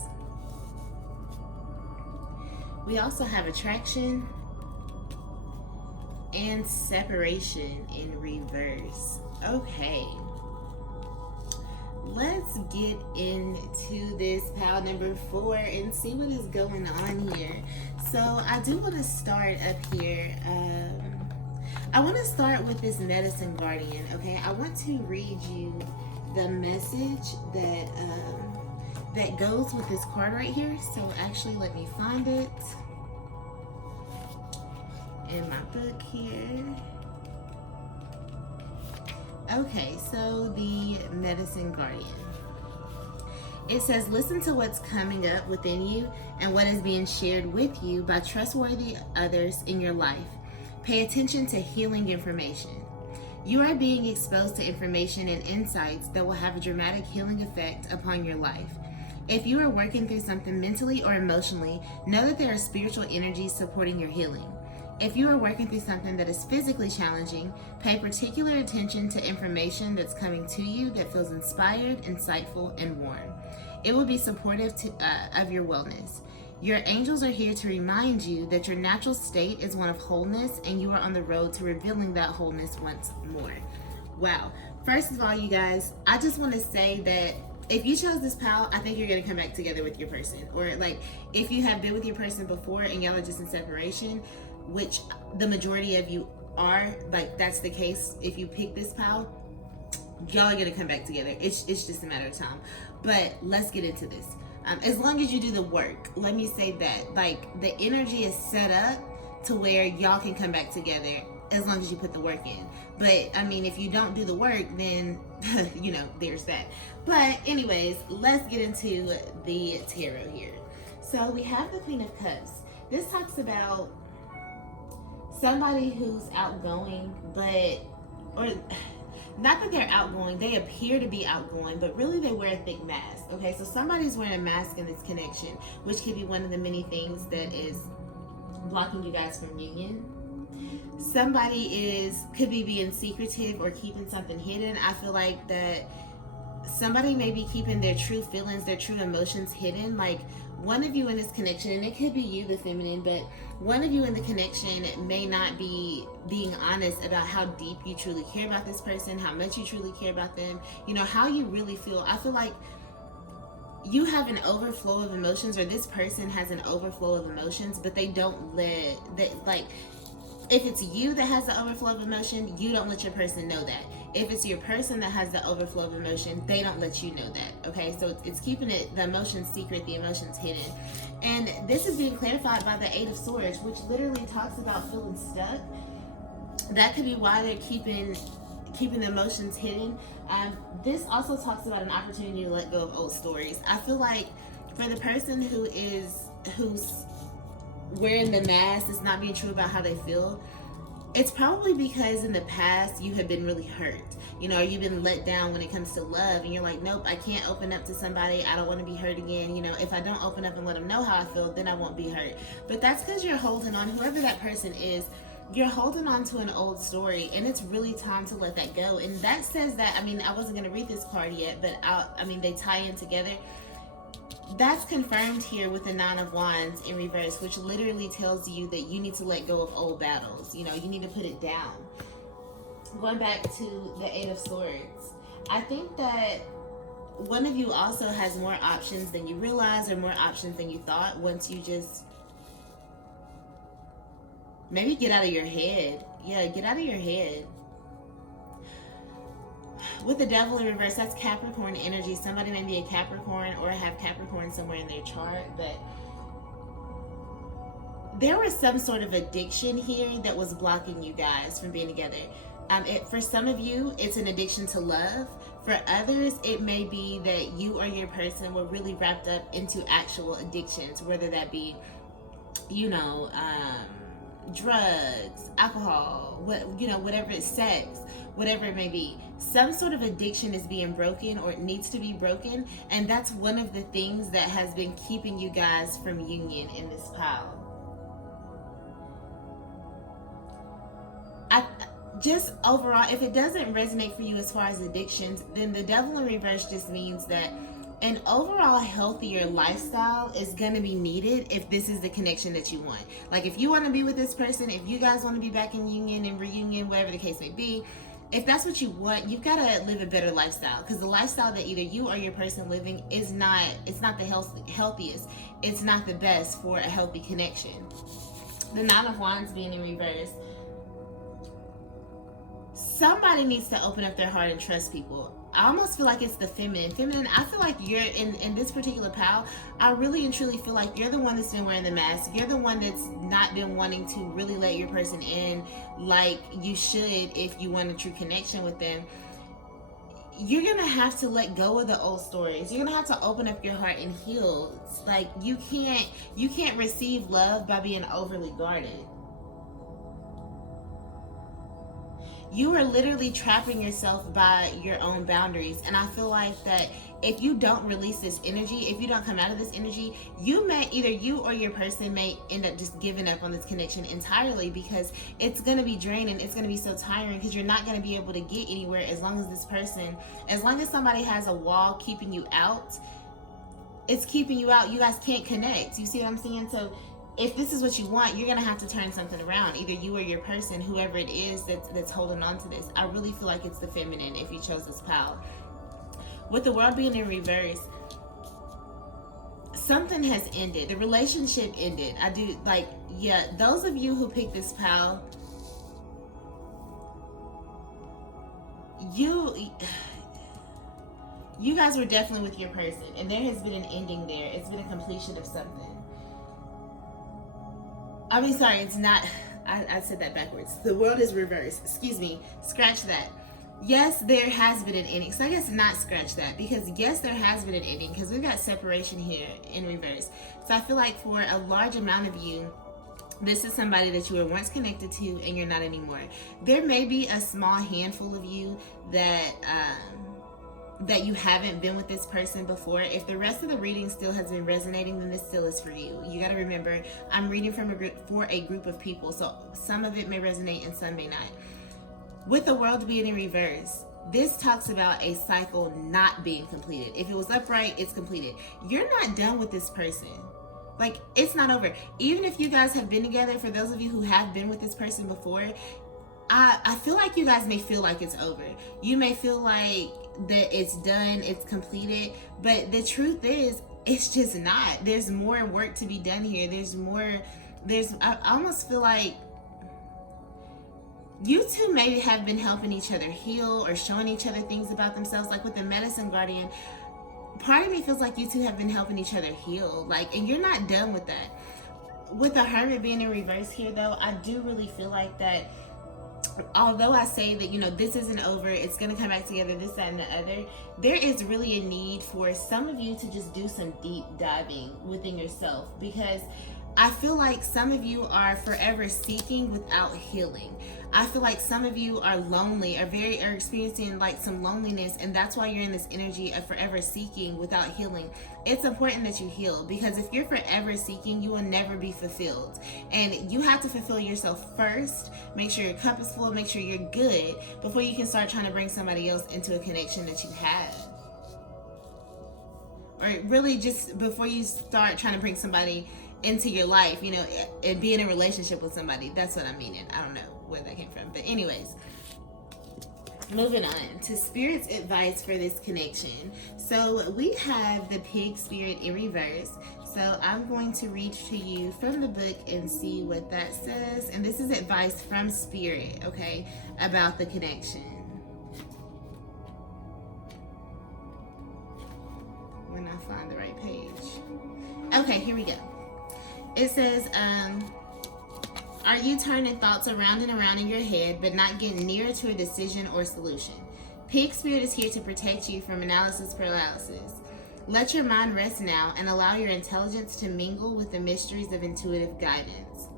We also have attraction and separation in reverse. Okay, let's get into this pile number 4 and see what is going on here. So I do want to start up here. I want to start with this medicine guardian. Okay, I want to read you the message that goes with this card right here. So actually, let me find it in my book here. Okay, so the medicine guardian. It says, listen to what's coming up within you and what is being shared with you by trustworthy others in your life. Pay attention to healing information. You are being exposed to information and insights that will have a dramatic healing effect upon your life. If you are working through something mentally or emotionally, know that there are spiritual energies supporting your healing. If you are working through something that is physically challenging, pay particular attention to information that's coming to you that feels inspired, insightful, and warm. It will be supportive of your wellness. Your angels are here to remind you that your natural state is one of wholeness, and you are on the road to revealing that wholeness once more. Wow. First of all, you guys, I just want to say that if you chose this pal, I think you're going to come back together with your person. Or like, if you have been with your person before and y'all are just in separation, which the majority of you are, like, that's the case. If you pick this pal, y'all are gonna come back together. It's just a matter of time. But let's get into this. As long as you do the work, let me say that, like, the energy is set up to where y'all can come back together as long as you put the work in. But I mean, if you don't do the work, then you know, there's that. But anyways, let's get into the tarot here. So we have the Queen of Cups. This talks about somebody who's outgoing, or not that they're outgoing, they appear to be outgoing, but really they wear a thick mask. Okay, so somebody's wearing a mask in this connection, which could be one of the many things that is blocking you guys from union. Somebody could be being secretive or keeping something hidden. I feel like that somebody may be keeping their true feelings, their true emotions hidden. Like, one of you in this connection, and it could be you, the feminine, but one of you in the connection may not be being honest about how deep you truly care about this person, how much you truly care about them, you know, how you really feel. I feel like you have an overflow of emotions, or this person has an overflow of emotions, but they don't like, if it's you that has the overflow of emotion, you don't let your person know that. If it's your person that has the overflow of emotion, they don't let you know that. Okay, so it's keeping the emotions secret, the emotions hidden. And this is being clarified by the Eight of Swords, which literally talks about feeling stuck. That could be why they're keeping the emotions hidden. This also talks about an opportunity to let go of old stories. I feel like for the person who's wearing the mask, it's not being true about how they feel, it's probably because in the past you have been really hurt, you know, or you've been let down when it comes to love, and you're like, nope, I can't open up to somebody, I don't want to be hurt again. You know, if I don't open up and let them know how I feel, then I won't be hurt. But that's because you're holding on, whoever that person is, you're holding on to an old story, and it's really time to let that go. And that says that, I mean, I wasn't going to read this card yet, but I mean, they tie in together. That's confirmed here with the Nine of Wands in reverse, which literally tells you that you need to let go of old battles. You know, you need to put it down. Going back to the Eight of Swords, I think that one of you also has more options than you realize, or more options than you thought, once you just maybe get out of your head. Yeah, get out of your head. With the Devil in reverse, that's Capricorn energy. Somebody may be a Capricorn or have Capricorn somewhere in their chart, but there was some sort of addiction here that was blocking you guys from being together. For some of you, it's an addiction to love. For others, it may be that you or your person were really wrapped up into actual addictions, whether that be, you know, drugs, alcohol, whatever it's sex, whatever it may be. Some sort of addiction is being broken, or it needs to be broken, and that's one of the things that has been keeping you guys from union in this pile. Just overall, if it doesn't resonate for you as far as addictions, then the devil in reverse just means that an overall healthier lifestyle is going to be needed if this is the connection that you want. Like, if you want to be with this person, if you guys want to be back in union and reunion, whatever the case may be, if that's what you want, you've got to live a better lifestyle, because the lifestyle that either you or your person living is not, it's not the healthiest, it's not the best for a healthy connection. The Nine of Wands being in reverse, somebody needs to open up their heart and trust people. I almost feel like it's the feminine. I feel like you're in this particular pile. I really and truly feel like you're the one that's been wearing the mask. You're the one that's not been wanting to really let your person in like you should if you want a true connection with them. You're gonna have to let go of the old stories. You're gonna have to open up your heart and heal. It's like you can't receive love by being overly guarded. You are literally trapping yourself by your own boundaries. And I feel like that if you don't release this energy, if you don't come out of this energy, you may, either you or your person may end up just giving up on this connection entirely, because it's going to be draining. It's going to be so tiring, because you're not going to be able to get anywhere as long as this person, as long as somebody has a wall keeping you out, it's keeping you out. You guys can't connect. You see what I'm saying? So if this is what you want, you're gonna have to turn something around. Either you or your person, whoever it is that's holding on to this. I really feel like it's the feminine if you chose this pile. With the World being in reverse, something has ended. The relationship ended. I do, like, yeah, those of you who picked this pile, you guys were definitely with your person, and there has been an ending there. It's been a completion of something. I mean, sorry, it's not, I said that backwards. The World is reversed. Excuse me. Scratch that. Yes, there has been an ending. So I guess not scratch that, because yes, there has been an ending, because we've got separation here in reverse. So I feel like for a large amount of you, this is somebody that you were once connected to and you're not anymore. There may be a small handful of you that you haven't been with this person before. If the rest of the reading still has been resonating, then this still is for you. You got to remember, I'm reading from for a group of people, so some of it may resonate and some may not. With the World being in reverse, this talks about a cycle not being completed. If it was upright, it's completed. You're not done with this person. Like, it's not over. Even if you guys have been together, for those of you who have been with this person before, I feel like you guys may feel like it's over. You may feel like that it's done, it's completed, but the truth is, it's just not. There's more work to be done here. I almost feel like you two maybe have been helping each other heal or showing each other things about themselves. Like with the Medicine Guardian, part of me feels like you two have been helping each other heal. Like, and you're not done with that. With the Hermit being in reverse here, though, I do really feel like that, although I say that, you know, this isn't over, it's going to come back together, this, that, and the other, there is really a need for some of you to just do some deep diving within yourself, because I feel like some of you are forever seeking without healing. I feel like some of you are lonely, are experiencing like some loneliness, and that's why you're in this energy of forever seeking without healing. It's important that you heal, because if you're forever seeking, you will never be fulfilled. And you have to fulfill yourself first. Make sure your cup is full, make sure you're good, before you can start trying to bring somebody else into a connection that you have. Or really just before you start trying to bring somebody into your life, you know, and be in a relationship with somebody. That's what I'm meaning. I don't know where that came from. But anyways, moving on to Spirit's advice for this connection. So we have the Pig Spirit in reverse. So I'm going to read to you from the book and see what that says. And this is advice from Spirit, okay, about the connection. When I find the right page. Okay, here we go. It says, are you turning thoughts around and around in your head, but not getting nearer to a decision or solution? Pig Spirit is here to protect you from analysis paralysis. Let your mind rest now and allow your intelligence to mingle with the mysteries of intuitive guidance.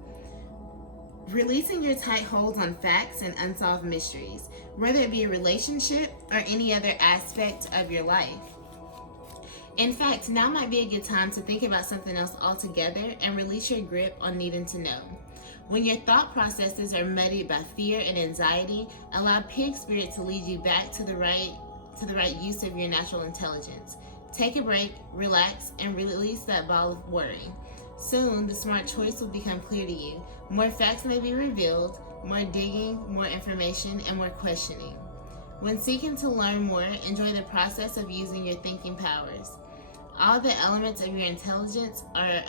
Releasing your tight holds on facts and unsolved mysteries, whether it be a relationship or any other aspect of your life. In fact, now might be a good time to think about something else altogether and release your grip on needing to know. When your thought processes are muddied by fear and anxiety, allow Pig Spirit to lead you back to the right use of your natural intelligence. Take a break, relax, and release that ball of worry. Soon, the smart choice will become clear to you. More facts may be revealed, more digging, more information, and more questioning. When seeking to learn more, enjoy the process of using your thinking powers. All the elements of your intelligence are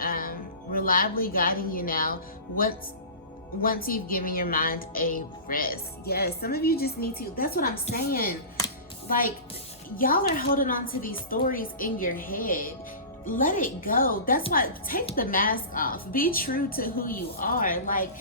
reliably guiding you now once you've given your mind a rest. Yes, some of you just need to. That's what I'm saying. Like, y'all are holding on to these stories in your head. Let it go. That's why, take the mask off. Be true to who you are. Like,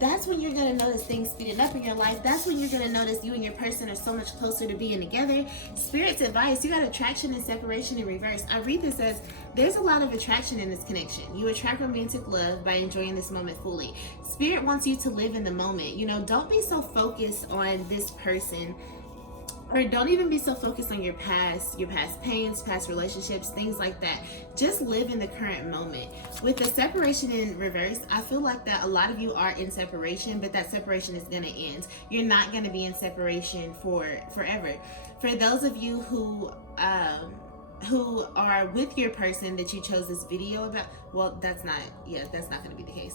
that's when you're going to notice things speeding up in your life. That's when you're going to notice you and your person are so much closer to being together. Spirit's advice, you got attraction and separation in reverse. I read this as, there's a lot of attraction in this connection. You attract romantic love by enjoying this moment fully. Spirit wants you to live in the moment. You know, don't be so focused on this person, or don't even be so focused on your past pains, past relationships, things like that. Just live in the current moment. With the separation in reverse, I feel like that a lot of you are in separation, but that separation is going to end. You're not going to be in separation for forever. For those of you who are with your person that you chose this video about, well, that's not going to be the case.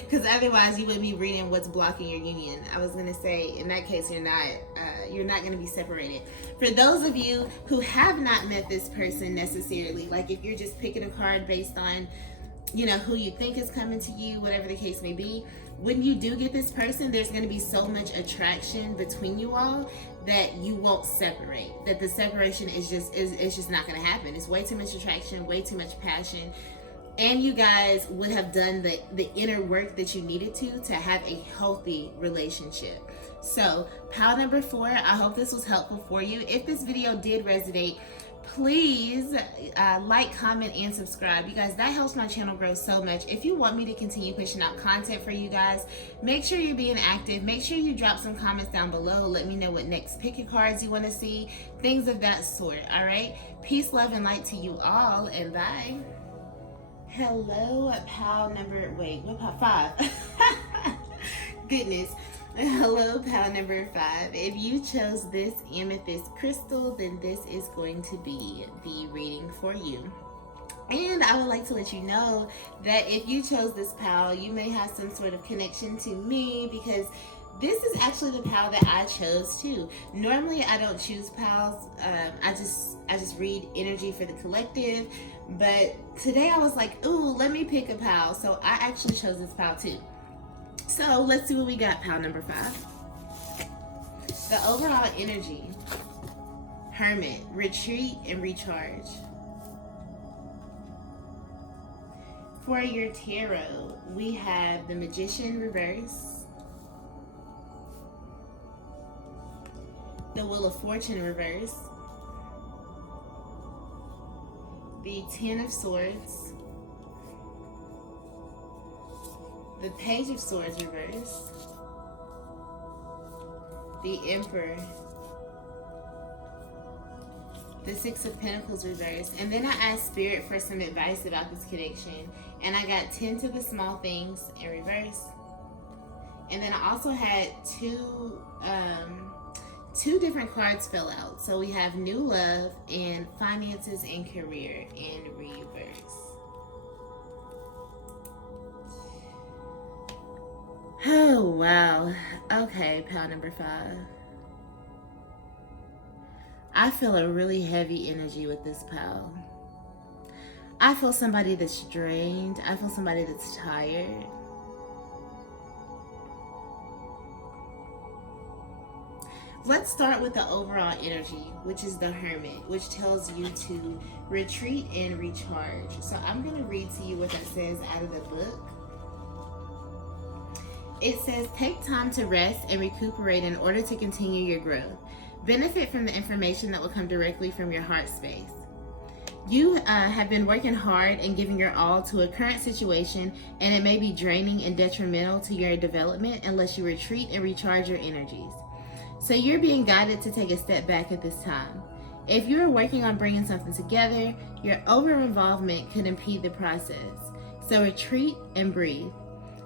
Because otherwise you wouldn't be reading what's blocking your union. I was going to say, in that case, you're not going to be separated. For those of you who have not met this person necessarily, like if you're just picking a card based on, you know, who you think is coming to you, whatever the case may be, when you do get this person, there's going to be so much attraction between you all that you won't separate. That the separation is just not going to happen. It's way too much attraction, way too much passion. And you guys would have done the inner work that you needed to have a healthy relationship. So, pile number 4, I hope this was helpful for you. If this video did resonate, please like, comment, and subscribe. You guys, that helps my channel grow so much. If you want me to continue pushing out content for you guys, make sure you're being active. Make sure you drop some comments down below. Let me know what next pick your cards you want to see. Things of that sort, all right? Peace, love, and light to you all, and bye. Hello, pal number, what pal? 5. Goodness. Hello, pal number 5. If you chose this amethyst crystal, then this is going to be the reading for you. And I would like to let you know that if you chose this pal, you may have some sort of connection to me, because this is actually the pal that I chose too. Normally I don't choose pals. I just read energy for the collective. But today I was like, ooh, let me pick a pal. So I actually chose this pal too. So let's see what we got, pal number 5. The overall energy. Hermit, retreat and recharge. For your tarot, we have the Magician reverse, the Wheel of Fortune reverse, the 10 of Swords, the Page of Swords reverse, the Emperor, the 6 of Pentacles reverse. And then I asked Spirit for some advice about this connection, and I got 10 to the small things in reverse. And then I also had two different cards fell out. So we have new love and finances and career in reverse. Oh, wow. Okay, pal number 5. I feel a really heavy energy with this pal. I feel somebody that's drained. I feel somebody that's tired. Let's start with the overall energy, which is the Hermit, which tells you to retreat and recharge. So I'm going to read to you what that says out of the book. It says, take time to rest and recuperate in order to continue your growth. Benefit from the information that will come directly from your heart space. You have been working hard and giving your all to a current situation, and it may be draining and detrimental to your development unless you retreat and recharge your energies. So you're being guided to take a step back at this time. If you're working on bringing something together, your over involvement could impede the process. So retreat and breathe.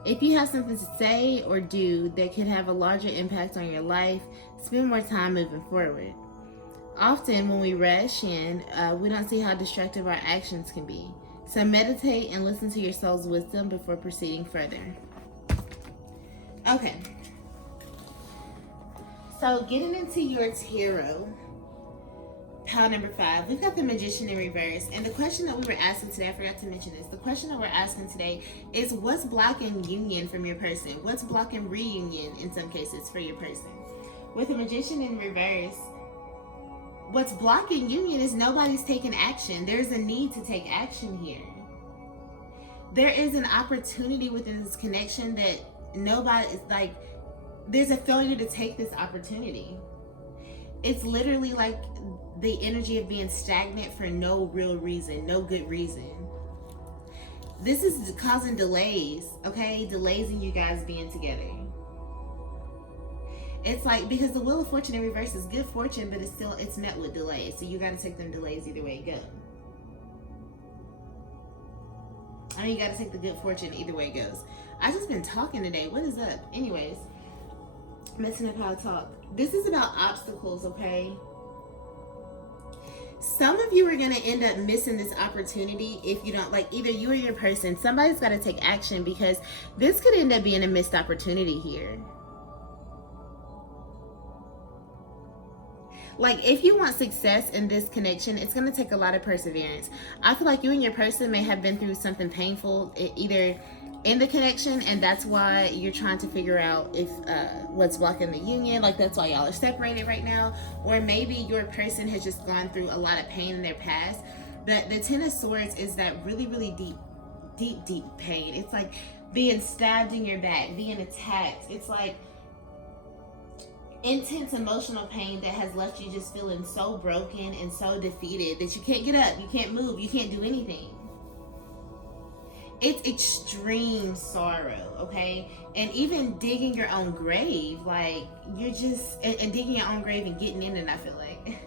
If you have something to say or do that could have a larger impact on your life, spend more time moving forward. Often, when we rush in, we don't see how destructive our actions can be. So meditate and listen to your soul's wisdom before proceeding further. Okay. So getting into your tarot, pile number 5, we've got the Magician in reverse. And the question that we were asking today, I forgot to mention this. The question that we're asking today is, what's blocking union from your person? What's blocking reunion in some cases for your person? With the Magician in reverse, what's blocking union is nobody's taking action. There's a need to take action here. There is an opportunity within this connection that nobody is like, there's a failure to take this opportunity. It's literally like the energy of being stagnant for no real reason, no good reason. This is causing delays, okay? Delays in you guys being together. It's like, because the Wheel of Fortune in reverse is good fortune, but it's met with delays. So you got to take them delays either way it goes. I mean, you got to take the good fortune either way it goes. I just been talking today. What is up? Anyways, messing up how I talk. This is about obstacles, okay? Some of you are going to end up missing this opportunity if you don't, like, either you or your person, somebody's got to take action, because this could end up being a missed opportunity here. Like, if you want success in this connection, it's going to take a lot of perseverance. I feel like you and your person may have been through something painful, either in the connection, and that's why you're trying to figure out if what's blocking the union. Like, that's why y'all are separated right now. Or maybe your person has just gone through a lot of pain in their past. But the Ten of Swords is that really, really deep pain. It's like being stabbed in your back, being attacked. It's like intense emotional pain that has left you just feeling so broken and so defeated that you can't get up, you can't move, you can't do anything. It's extreme sorrow, okay? And even digging your own grave, like, you're just, and digging your own grave and getting in it, I feel like.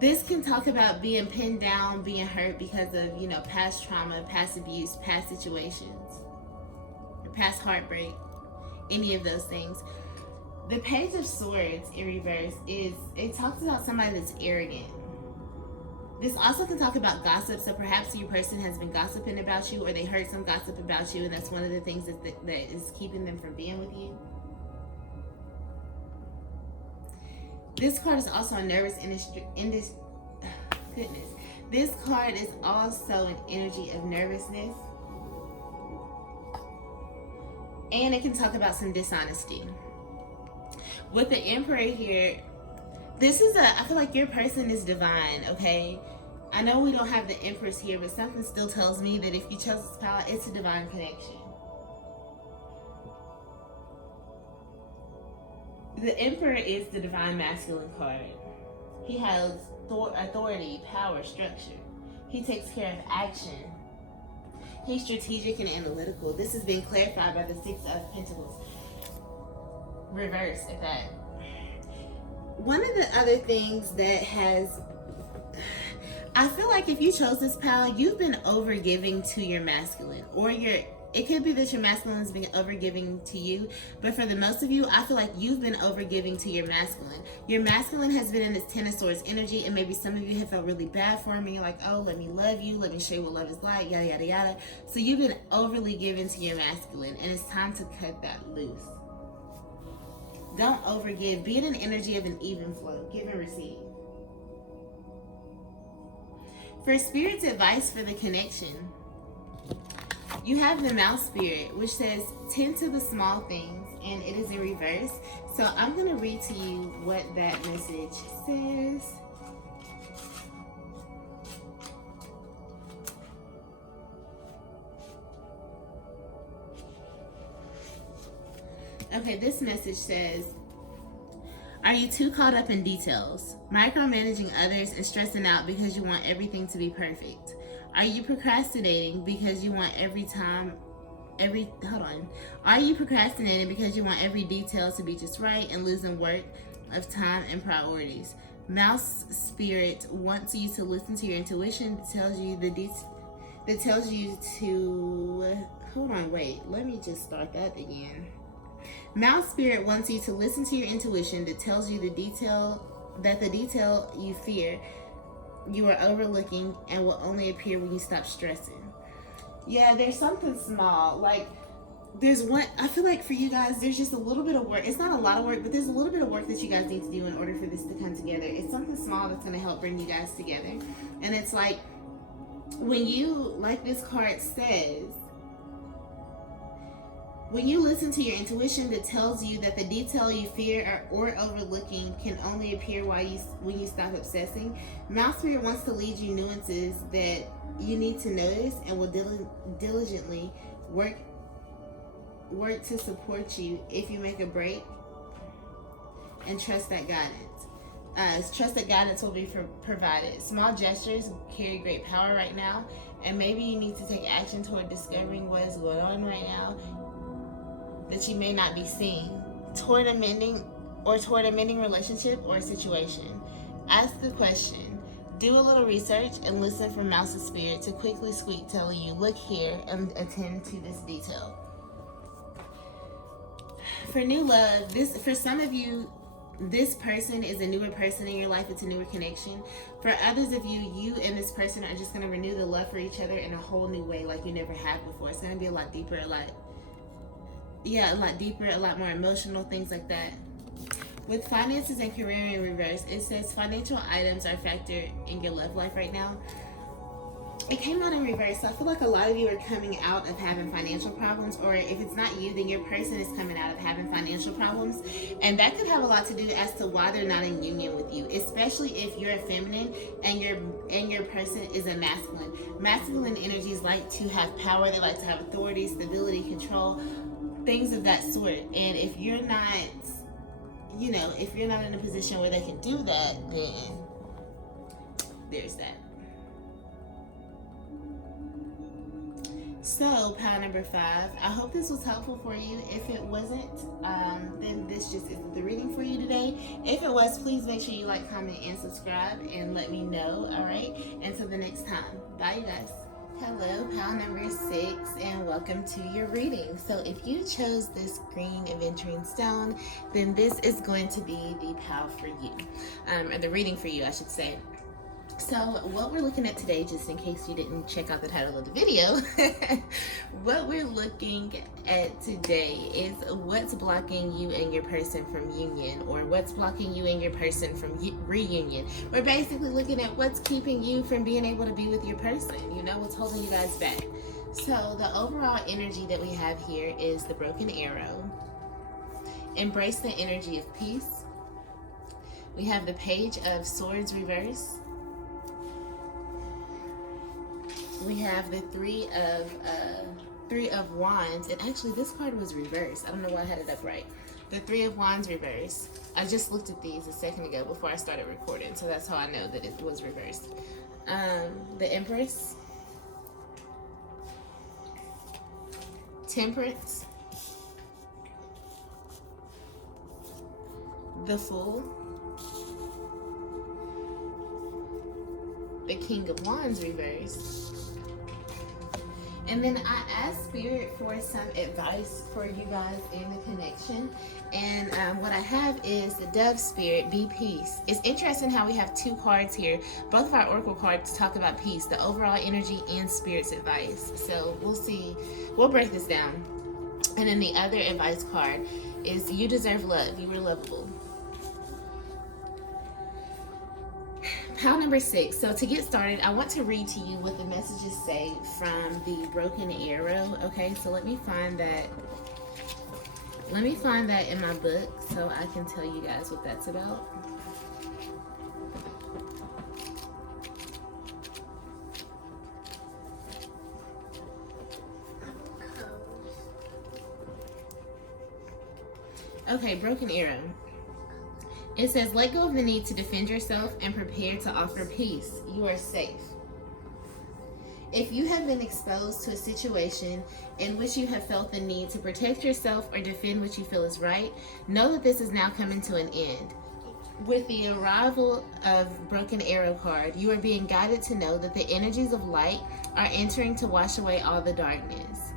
This can talk about being pinned down, being hurt because of, you know, past trauma, past abuse, past situations, or past heartbreak. Any of those things. The Page of Swords in reverse it talks about somebody that's arrogant. This also can talk about gossip. So perhaps your person has been gossiping about you, or they heard some gossip about you, and that's one of the things that is keeping them from being with you. This card is also a nervous goodness. This card is also an energy of nervousness. And it can talk about some dishonesty. With the Emperor here, I feel like your person is divine, okay? I know we don't have the Empress here, but something still tells me that if you chose this power, it's a divine connection. The Emperor is the divine masculine card. He has authority, power, structure. He takes care of action. He's strategic and analytical. This has been clarified by the Six of Pentacles. Reverse at that. One of the other things that I feel like if you chose this pal, you've been overgiving to your masculine, or it could be that your masculine has been overgiving to you, but for the most of you, I feel like you've been overgiving to your masculine. Your masculine has been in this Ten of Swords energy, and maybe some of you have felt really bad for him, and you're like, oh, let me love you, let me show you what love is like, yada, yada, yada. So you've been overly giving to your masculine, and it's time to cut that loose. Don't overgive. Be in an energy of an even flow. Give and receive. For Spirit's advice for the connection, you have the Mouse Spirit, which says, tend to the small things, and it is in reverse. So I'm going to read to you what that message says. Okay, this message says, Are you too caught up in details, micromanaging others and stressing out because you want everything to be perfect? Are you procrastinating because you want Are you procrastinating because you want every detail to be just right and losing work of time and priorities? Mouse spirit wants you to listen to your intuition that tells you let me just start that again. Mouse spirit wants you to listen to your intuition that tells you the detail you fear you are overlooking and will only appear when you stop stressing. Yeah, there's something small. Like, there's one, I feel like for you guys, there's just a little bit of work. It's not a lot of work, but there's a little bit of work that you guys need to do in order for this to come together. It's something small that's going to help bring you guys together. And it's like, when you, like this card says, when you listen to your intuition that tells you that the detail you fear or overlooking can only appear when you stop obsessing, Mouse Spirit wants to lead you nuances that you need to notice and will diligently work to support you if you make a break and trust that guidance. Trust that guidance will be provided. Small gestures carry great power right now, and maybe you need to take action toward discovering what is going on right now that you may not be seeing, toward a mending relationship or situation. Ask the question. Do a little research and listen for Mouse's spirit to quickly squeak telling you, look here and attend to this detail. For new love, for some of you, this person is a newer person in your life. It's a newer connection. For others of you, you and this person are just going to renew the love for each other in a whole new way like you never have before. It's going to be a lot deeper, a lot more emotional, things like that. With finances and career in reverse, it says financial items are a factor in your love life right now. It came out in reverse, so I feel like a lot of you are coming out of having financial problems, or if it's not you, then your person is coming out of having financial problems, and that could have a lot to do as to why they're not in union with you, especially if you're a feminine and your person is a masculine. Masculine energies like to have power, they like to have authority, stability, control, things of that sort. And if you're not in a position where they can do that, then there's that. So, pile number 5, I hope this was helpful for you. If it wasn't, then this just isn't the reading for you today. If it was, please make sure you like, comment, and subscribe, and let me know, alright? Until the next time. Bye, you guys. Hello, pile number 6, and welcome to your reading. So if you chose this green aventurine stone, then this is going to be the pile for you, or the reading for you, I should say. So what we're looking at today, just in case you didn't check out the title of the video, what we're looking at today is what's blocking you and your person from union, or what's blocking you and your person from reunion. We're basically looking at what's keeping you from being able to be with your person, what's holding you guys back. So the overall energy that we have here is the broken arrow. Embrace the energy of peace. We have the Page of Swords reverse. We have the Three of Wands, and actually this card was reversed. I don't know why I had it up right. The Three of Wands reversed. I just looked at these a second ago before I started recording, so that's how I know that it was reversed. The Empress, Temperance, the Fool, the King of Wands reversed. And then I asked Spirit for some advice for you guys in the connection. And what I have is the Dove Spirit, be peace. It's interesting how we have 2 cards here. Both of our Oracle cards talk about peace, the overall energy and Spirit's advice. So we'll see. We'll break this down. And then the other advice card is you deserve love. You are lovable. Pile number 6. So to get started, I want to read to you what the messages say from the broken arrow. Okay, so let me find that in my book so I can tell you guys what that's about. Okay, broken arrow. It says, let go of the need to defend yourself and prepare to offer peace. You are safe. If you have been exposed to a situation in which you have felt the need to protect yourself or defend what you feel is right, know that this is now coming to an end. With the arrival of Broken Arrow card, you are being guided to know that the energies of light are entering to wash away all the darkness.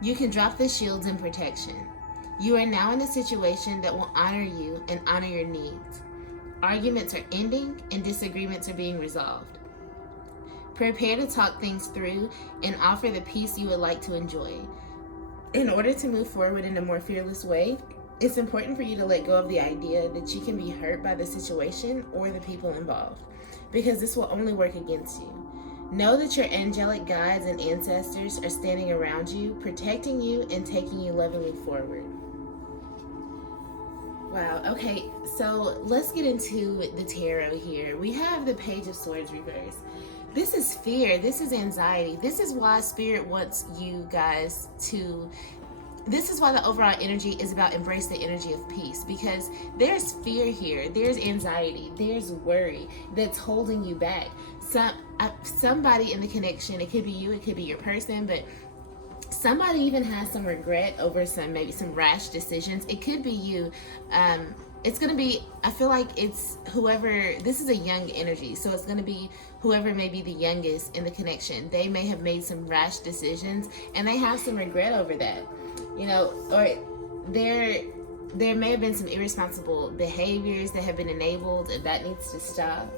You can drop the shields and protection. You are now in a situation that will honor you and honor your needs. Arguments are ending and disagreements are being resolved. Prepare to talk things through and offer the peace you would like to enjoy. In order to move forward in a more fearless way, it's important for you to let go of the idea that you can be hurt by the situation or the people involved, because this will only work against you. Know that your angelic guides and ancestors are standing around you, protecting you and taking you lovingly forward. Wow, okay, so let's get into the tarot here. We have the Page of Swords reversed. This is fear, this is anxiety. This is why Spirit wants you guys to, this is why the overall energy is about embrace the energy of peace, because there's fear here, there's anxiety, there's worry that's holding you back. Somebody in the connection, it could be you, it could be your person, but somebody even has some regret over maybe some rash decisions. It could be you. It's going to be, I feel like it's whoever, this is a young energy, so it's going to be whoever may be the youngest in the connection. They may have made some rash decisions and they have some regret over that, you know, or there may have been some irresponsible behaviors that have been enabled, and that needs to stop.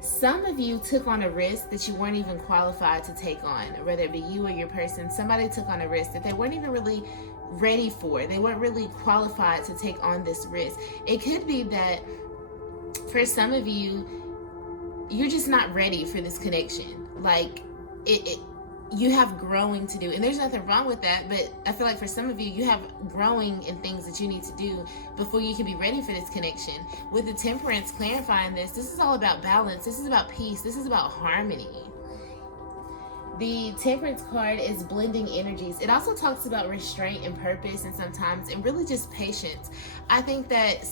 Some of you took on a risk that you weren't even qualified to take on, whether it be you or your person. Somebody took on a risk that they weren't even really ready for. They weren't really qualified to take on this risk. It could be that for some of you, you're just not ready for this connection. Like you have growing to do, and there's nothing wrong with that, but I feel like for some of you, you have growing in things that you need to do before you can be ready for this connection. With the Temperance clarifying this is all about balance. This is about peace. This is about harmony. The Temperance card is blending energies. It also talks about restraint and purpose, and sometimes, and really just patience. I think that,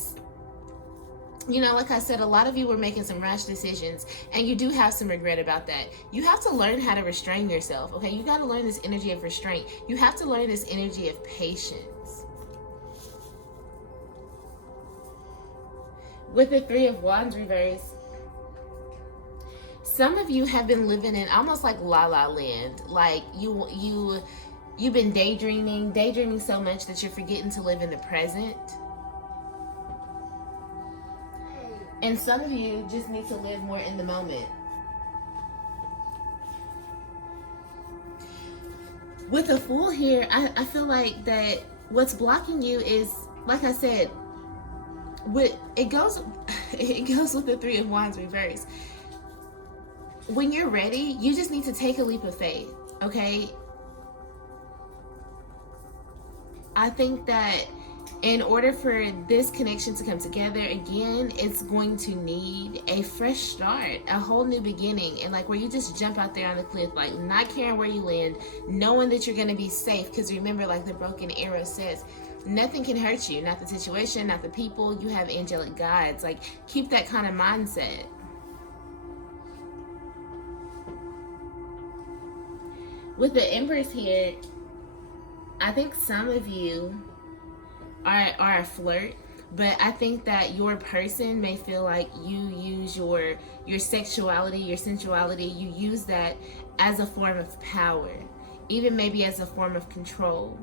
you know, like I said, a lot of you were making some rash decisions and you do have some regret about that. You have to learn how to restrain yourself, okay? You got to learn this energy of restraint. You have to learn this energy of patience. With the Three of Wands reversed, some of you have been living in almost like la la land. Like you've been daydreaming so much that you're forgetting to live in the present. And some of you just need to live more in the moment. With the Fool here, I feel like that what's blocking you is, like I said, it goes with the Three of Wands reversed. When you're ready, you just need to take a leap of faith, okay? I think that in order for this connection to come together again, it's going to need a fresh start, a whole new beginning, and like where you just jump out there on the cliff, like not caring where you land, knowing that you're going to be safe. Because remember, like the Broken Arrow says, nothing can hurt you, not the situation, not the people. You have angelic guides. Like keep that kind of mindset. With the Empress here, I think some of you are a flirt, but I think that your person may feel like you use your sexuality, your sensuality, you use that as a form of power, even maybe as a form of control.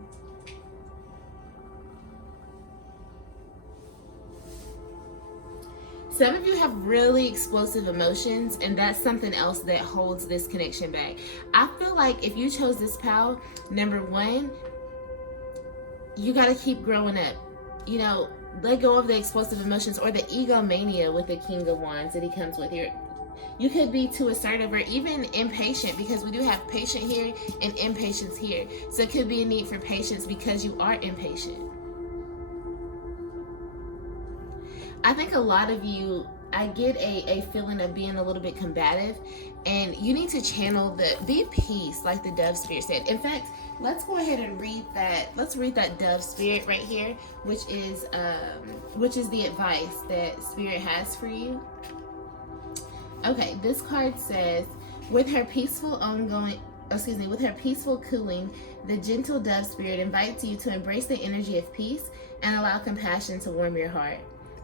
Some of you have really explosive emotions, and that's something else that holds this connection back. I feel like if you chose this pal, number one, you got to keep growing up. You know, let go of the explosive emotions or the egomania with the King of Wands that he comes with here. You could be too assertive or even impatient, because we do have patient here and impatience here. So it could be a need for patience because you are impatient. I think a lot of you I get a feeling of being a little bit combative, and you need to channel be peace, like the dove spirit said. In fact, let's go ahead and read that. Let's read that dove spirit right here, which is the advice that spirit has for you. Okay, this card says, with her peaceful cooing, the gentle dove spirit invites you to embrace the energy of peace and allow compassion to warm your heart.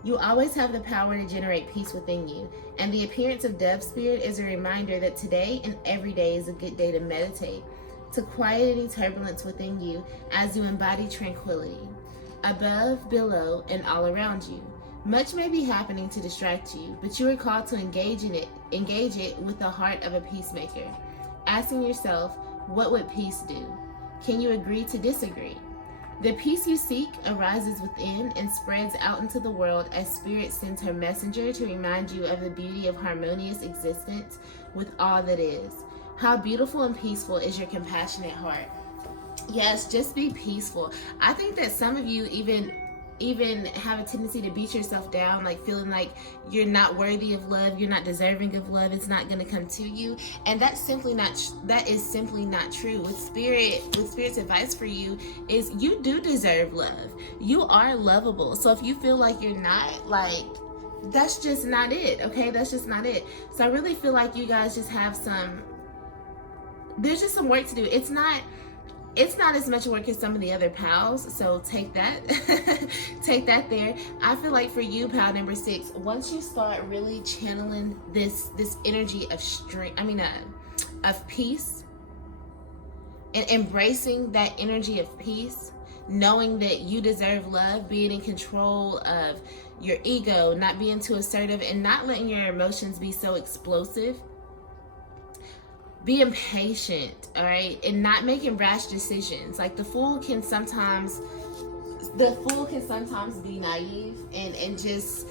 You always have the power to generate peace within you, and the appearance of dove spirit is a reminder that today and every day is a good day to meditate, to quiet any turbulence within you as you embody tranquility, above, below, and all around you. Much may be happening to distract you, but you are called to engage it with the heart of a peacemaker, asking yourself, what would peace do? Can you agree to disagree? The peace you seek arises within and spreads out into the world as Spirit sends her messenger to remind you of the beauty of harmonious existence with all that is. How beautiful and peaceful is your compassionate heart. Yes, just be peaceful. I think that some of you even have a tendency to beat yourself down, like feeling like you're not worthy of love, you're not deserving of love, it's not going to come to you, and that is simply not true. With spirit's advice for you is you do deserve love. You are lovable. So if you feel like you're not, like, that's just not it. Okay, that's just not it. So I really feel like you guys just have there's just some work to do. It's not as much work as some of the other pals, so take that take that there. I feel like for you, pal number 6, once you start really channeling this energy of strength, of peace, and embracing that energy of peace, knowing that you deserve love, being in control of your ego, not being too assertive, and not letting your emotions be so explosive, being patient, all right, and not making rash decisions. Like the fool can sometimes be naive and just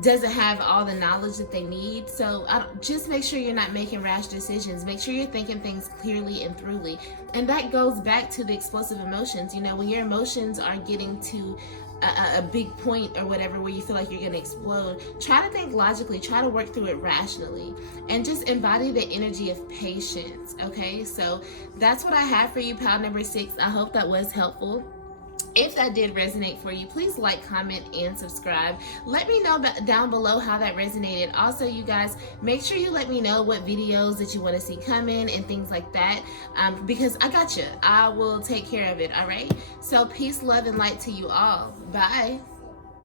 doesn't have all the knowledge that they need. So just make sure you're not making rash decisions. Make sure you're thinking things clearly and throughly. And that goes back to the explosive emotions. You know, when your emotions are getting to a big point or whatever where you feel like you're going to explode, try to think logically, try to work through it rationally, and just embody the energy of patience. Okay, so that's what I have for you, pal number 6. I hope that was helpful. If that did resonate for you, please like, comment, and subscribe. Let me know down below how that resonated. Also, you guys, make sure you let me know what videos that you want to see coming and things like that, because I got you. I will take care of it, all right? So peace, love, and light to you all. Bye.